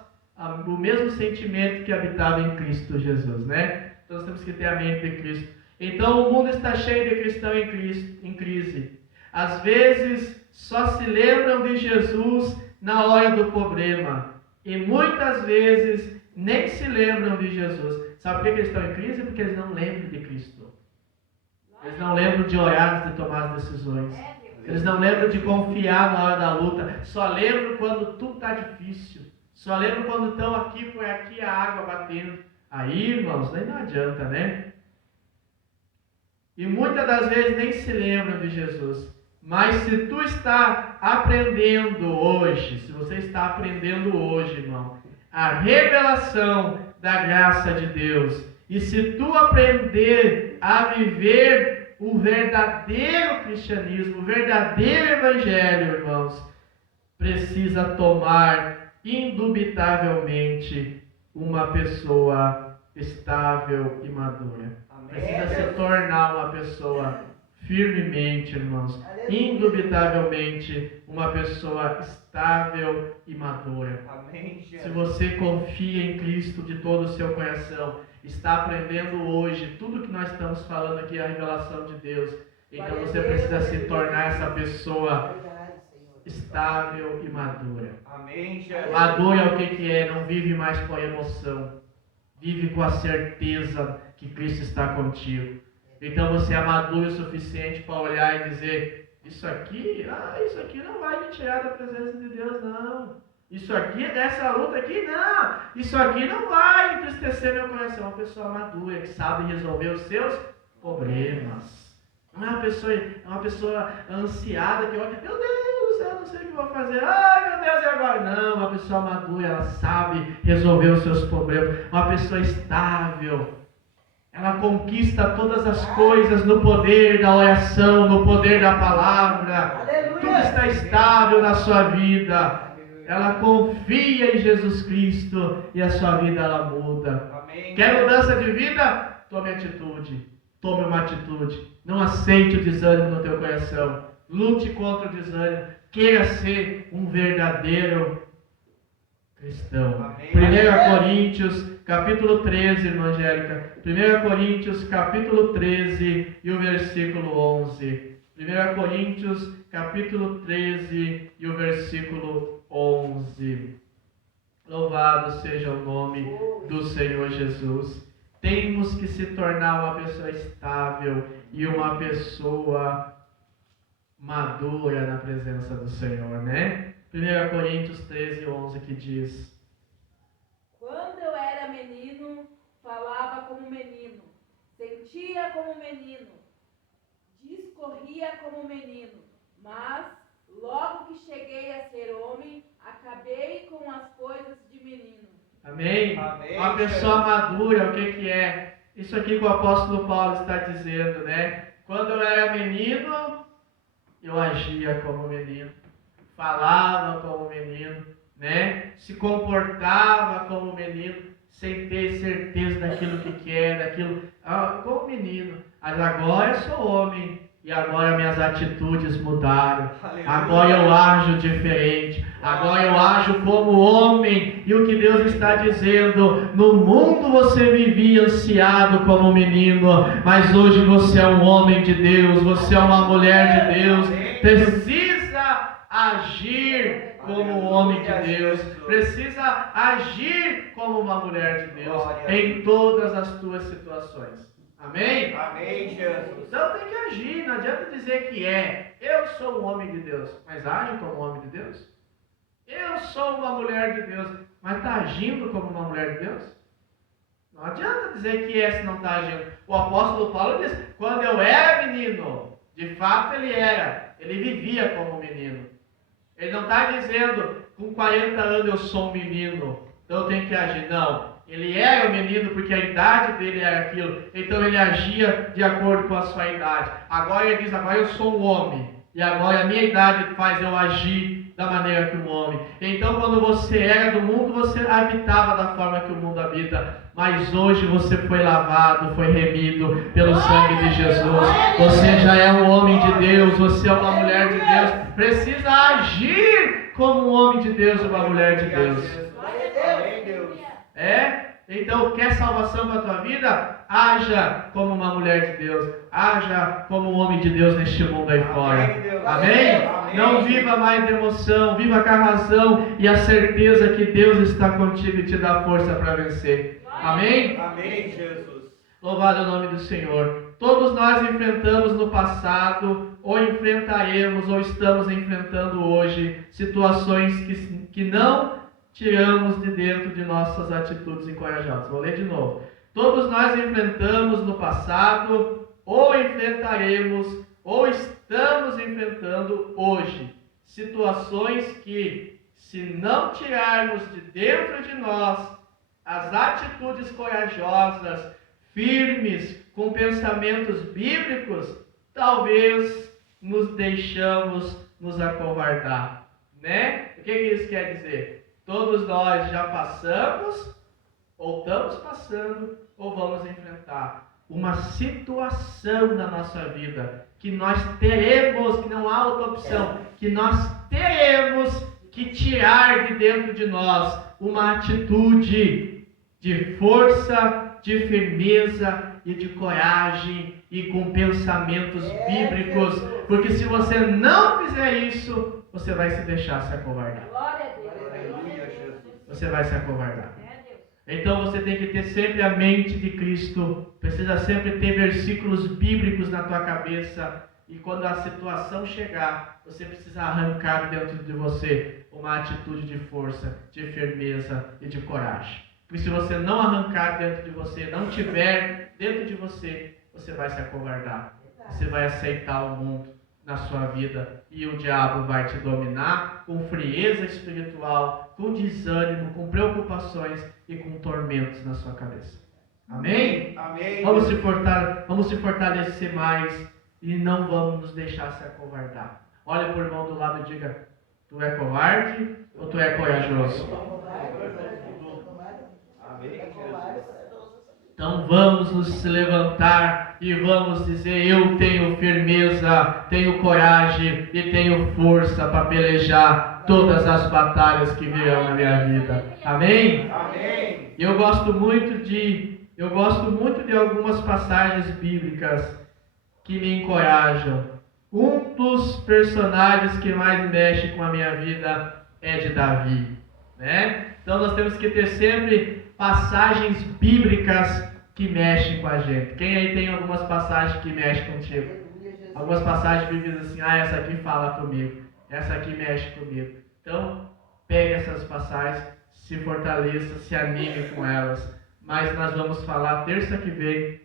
o mesmo sentimento que habitava em Cristo Jesus, né? Então nós temos que ter a mente de Cristo. Então o mundo está cheio de cristão em crise. Às vezes só se lembram de Jesus na hora do problema. E muitas vezes nem se lembram de Jesus. Sabe por que eles estão em crise? Porque eles não lembram de Cristo. Eles não lembram de orar antes de tomar as decisões. Eles não lembram de confiar na hora da luta. Só lembram quando tudo está difícil. Só lembram quando estão aqui, por aqui, a água batendo. Aí, irmãos, daí não adianta, né? E muitas das vezes nem se lembram de Jesus. Mas se tu está aprendendo hoje, se você está aprendendo hoje, irmão, a revelação da graça de Deus, e se tu aprender a viver o verdadeiro cristianismo, o verdadeiro evangelho, irmãos, precisa tomar indubitavelmente uma pessoa estável e madura. Precisa se tornar uma pessoa firmemente, irmãos, indubitavelmente uma pessoa estável e madura. Se você confia em Cristo de todo o seu coração, está aprendendo hoje tudo que nós estamos falando aqui, a revelação de Deus, então você precisa se tornar essa pessoa estável e madura. Madura é o que é? Não vive mais com a emoção, vive com a certeza que Cristo está contigo. Então você é maduro o suficiente para olhar e dizer, isso aqui não vai me tirar da presença de Deus, não. Isso aqui, dessa luta aqui, não. Isso aqui não vai entristecer meu coração. É uma pessoa madura, que sabe resolver os seus problemas. Não é uma pessoa ansiada que olha, meu Deus, eu não sei o que vou fazer. Ai, meu Deus, e agora? Não, uma pessoa madura, ela sabe resolver os seus problemas. Uma pessoa estável. Ela conquista todas as coisas no poder da oração, no poder da palavra. Aleluia. Tudo está estável na sua vida. Ela confia em Jesus Cristo e a sua vida ela muda. Amém. Quer mudança de vida? Tome atitude. Tome uma atitude. Não aceite o desânimo no teu coração. Lute contra o desânimo. Queira ser um verdadeiro cristão. Amém. 1 Coríntios capítulo 13, irmã Angélica. 1 Coríntios capítulo 13 e o versículo 11. 1 Coríntios capítulo 13 e o versículo 11. Louvado seja o nome do Senhor Jesus. Temos que se tornar uma pessoa estável e uma pessoa madura na presença do Senhor, né? 1 Coríntios 13, 11 que diz: quando eu era menino, falava como menino, sentia como menino, discorria como menino, mas logo que cheguei a ser homem, acabei com as coisas de menino. Amém? Amém. Uma pessoa madura, o que é? Isso aqui que o apóstolo Paulo está dizendo, né? Quando eu era menino, eu agia como menino, falava como menino, né? Se comportava como menino, sem ter certeza daquilo que quer, como menino. Mas agora eu sou homem e agora minhas atitudes mudaram. Aleluia. Agora eu ajo diferente. Agora eu ajo como homem. E o que Deus está dizendo: no mundo você vivia ansiado como menino, mas hoje você é um homem de Deus, você é uma mulher de Deus. Precisa agir como um homem de Deus. Precisa agir como uma mulher de Deus em todas as tuas situações. Amém? Amém, Jesus. Então tem que agir, não adianta dizer que eu sou um homem de Deus, mas age como um homem de Deus. Eu sou uma mulher de Deus, mas está agindo como uma mulher de Deus? Não adianta dizer que se não está agindo. O apóstolo Paulo diz: quando eu era menino, de fato ele vivia como menino. Ele não está dizendo, com 40 anos eu sou um menino, então eu tenho que agir. Não. Ele era um menino porque a idade dele era aquilo. Então ele agia de acordo com a sua idade. Agora ele diz: agora eu sou um homem. E agora a minha idade faz eu agir da maneira que um homem. Então quando você era do mundo, você habitava da forma que o mundo habita. Mas hoje você foi lavado, foi remido pelo sangue de Jesus. Você já é um homem de Deus, você é uma mulher de Deus. Precisa agir como um homem de Deus e uma mulher de Deus. Então quer salvação para a tua vida? Haja como uma mulher de Deus. Haja como um homem de Deus neste mundo aí fora. Amém? Não viva mais de emoção, viva com a razão e a certeza que Deus está contigo e te dá força para vencer. Amém? Amém, Jesus. Louvado é o nome do Senhor. Todos nós enfrentamos no passado, ou enfrentaremos, ou estamos enfrentando hoje, situações que não tiramos de dentro de nossas atitudes encorajosas. Vou ler de novo. Todos nós enfrentamos no passado, ou enfrentaremos, ou estamos enfrentando hoje, situações que, se não tirarmos de dentro de nós as atitudes corajosas, firmes, com pensamentos bíblicos, talvez nos deixamos nos acovardar, né? O que isso quer dizer? Todos nós já passamos, ou estamos passando, ou vamos enfrentar uma situação na nossa vida que nós teremos, que não há outra opção, que nós teremos que tirar de dentro de nós uma atitude de força, de firmeza e de coragem e com pensamentos bíblicos, porque se você não fizer isso, você vai se deixar se acovardar. Você vai se acovardar. Então você tem que ter sempre a mente de Cristo, precisa sempre ter versículos bíblicos na tua cabeça, e quando a situação chegar, você precisa arrancar dentro de você uma atitude de força, de firmeza e de coragem. Porque se você não arrancar dentro de você, não tiver dentro de você, você vai se acovardar. Você vai aceitar o mundo na sua vida e o diabo vai te dominar com frieza espiritual, com desânimo, com preocupações e com tormentos na sua cabeça. Amém? Amém. Vamos se fortalecer mais e não vamos nos deixar se acovardar. Olha para o irmão do lado e diga: tu é covarde ou tu é corajoso? Então vamos nos levantar e vamos dizer: eu tenho firmeza, tenho coragem e tenho força para pelejar todas as batalhas que virão na minha vida. Amém? Amém. Eu gosto muito de algumas passagens bíblicas que me encorajam. Um dos personagens que mais mexe com a minha vida é de Davi, né? Então nós temos que ter sempre passagens bíblicas que mexem com a gente. Quem aí tem algumas passagens que mexem contigo? Algumas passagens bíblicas assim: essa aqui fala comigo, essa aqui mexe comigo. Então, pegue essas passagens, se fortaleça, se anime com elas. Mas nós vamos falar terça que vem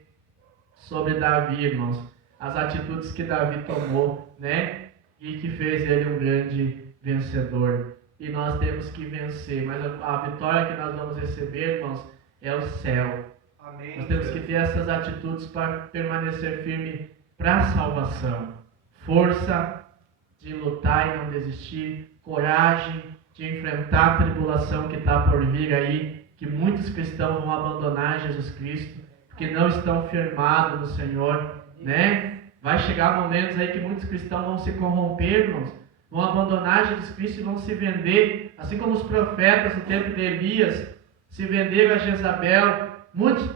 sobre Davi, irmãos. As atitudes que Davi tomou, né? E que fez ele um grande vencedor. E nós temos que vencer, mas a vitória que nós vamos receber, irmãos, é o céu. Amém. Nós temos que ter essas atitudes para permanecer firme para a salvação. Força de lutar e não desistir, coragem de enfrentar a tribulação que está por vir aí, que muitos cristãos vão abandonar Jesus Cristo, porque não estão firmados no Senhor, né? Vai chegar momentos aí que muitos cristãos vão se corromper, irmãos, vão abandonar Jesus Cristo e vão se vender, assim como os profetas no tempo de Elias se venderam a Jezabel. Muitos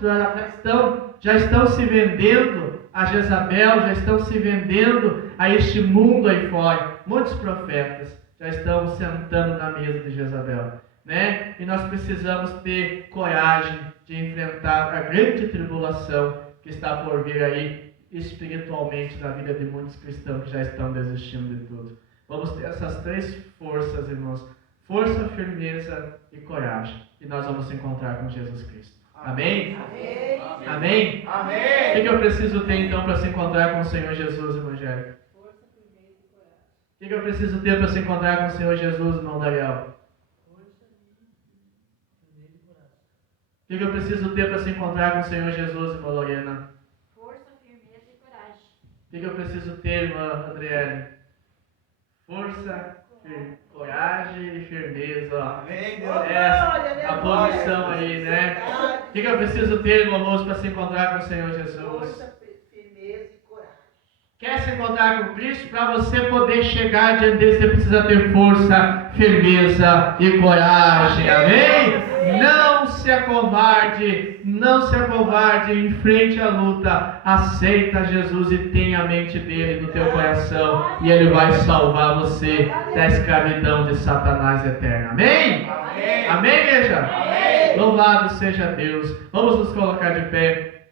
já estão se vendendo a Jezabel, já estão se vendendo a este mundo aí fora. Muitos profetas já estão sentando na mesa de Jezabel, né? E nós precisamos ter coragem de enfrentar a grande tribulação que está por vir aí espiritualmente na vida de muitos cristãos que já estão desistindo de tudo. Vamos ter essas três forças, irmãos: força, firmeza e coragem. E nós vamos nos encontrar com Jesus Cristo. Amém? Amém. Amém? Amém. O que eu preciso ter então para se encontrar com o Senhor Jesus, irmão Angélica? Força, firmeza e coragem. O que eu preciso ter para se encontrar com o Senhor Jesus, irmão Daniel? O que eu preciso ter para se encontrar com o Senhor Jesus, irmã Lorena? Força, firmeza e coragem. O que eu preciso ter, irmã Adriane? Força, coragem e firmeza. Amém, Deus. Essa a posição aí, né? O que eu preciso ter, irmão Lúcio, para se encontrar com o Senhor Jesus? Força, firmeza e coragem. Quer se encontrar com Cristo? Para você poder chegar diante dele, você precisa ter força, firmeza e coragem. Amém? Não se acovarde, não se acovarde, enfrente a luta, aceita Jesus e tenha a mente dele no teu coração e ele vai salvar você da escravidão de Satanás eterna. Amém? Amém. Amém, igreja? Amém. Louvado seja Deus. Vamos nos colocar de pé,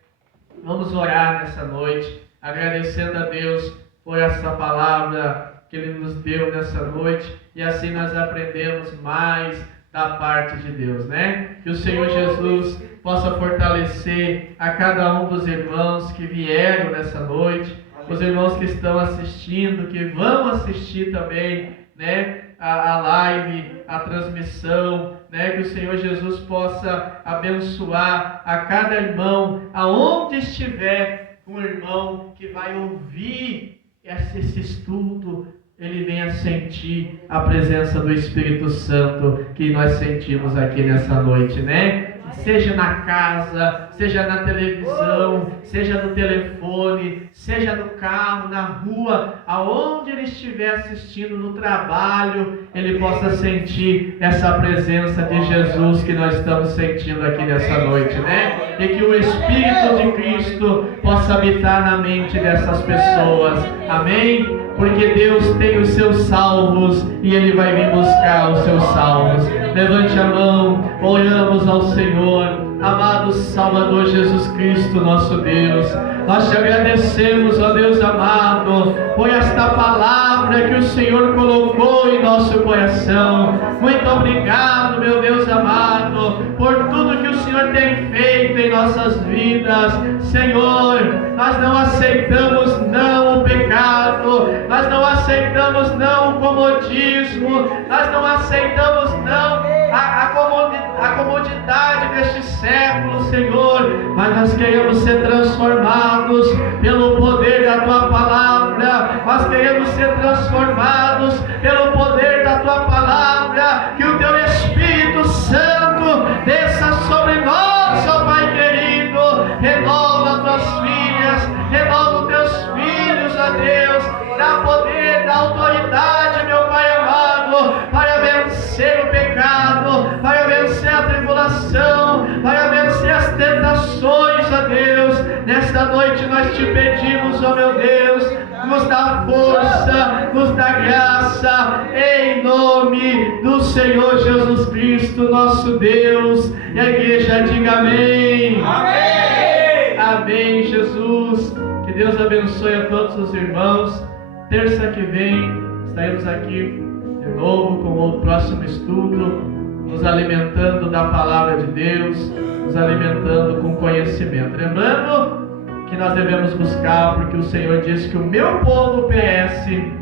vamos orar nessa noite, agradecendo a Deus por essa palavra que Ele nos deu nessa noite e assim nós aprendemos mais da parte de Deus, né? Que o Senhor Jesus possa fortalecer a cada um dos irmãos que vieram nessa noite, os irmãos que estão assistindo, que vão assistir também, né? A live, a transmissão, né? Que o Senhor Jesus possa abençoar a cada irmão, aonde estiver um irmão que vai ouvir esse estudo, ele venha sentir a presença do Espírito Santo que nós sentimos aqui nessa noite, né? Seja na casa, seja na televisão, seja no telefone, seja no carro, na rua, aonde ele estiver assistindo, no trabalho, ele possa sentir essa presença de Jesus que nós estamos sentindo aqui nessa noite, né? E que o Espírito de Cristo possa habitar na mente dessas pessoas, amém? Porque Deus tem os seus salvos e Ele vai vir buscar os seus salvos. Levante a mão, oramos ao Senhor. Amado Salvador Jesus Cristo, nosso Deus, nós te agradecemos, ó Deus amado, por esta palavra que o Senhor colocou em nosso coração. Muito obrigado, meu Deus amado, por tudo que o Senhor tem feito em nossas vidas. Senhor, nós não aceitamos não o pecado, nós não aceitamos não o comodismo, nós não aceitamos não a comodidade deste século, Senhor, mas nós queremos ser transformados pelo poder da Tua Palavra, nós queremos ser transformados pelo poder da Tua Palavra, que o Teu Espírito Santo desça sobre nós, ó Pai querido, renova Tuas filhas, renova os Teus filhos, ó Deus, dá poder, dá autoridade, meu Pai amado, para vencer o pecado, para vencer a tribulação, para vencer as tentações, ó Deus. Nesta noite nós te pedimos, ó meu Deus, nos dá força, nos dá graça, em nome do Senhor Jesus Cristo, nosso Deus. E a igreja diga amém. Amém. Amém, Jesus. Que Deus abençoe a todos os irmãos. Terça que vem estaremos aqui de novo com o próximo estudo, nos alimentando da palavra de Deus, nos alimentando com conhecimento. Lembrando que nós devemos buscar, porque o Senhor disse que o meu povo perece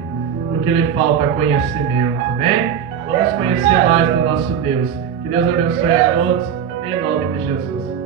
porque lhe falta conhecimento, né? Vamos conhecer mais do nosso Deus. Que Deus abençoe a todos, em nome de Jesus.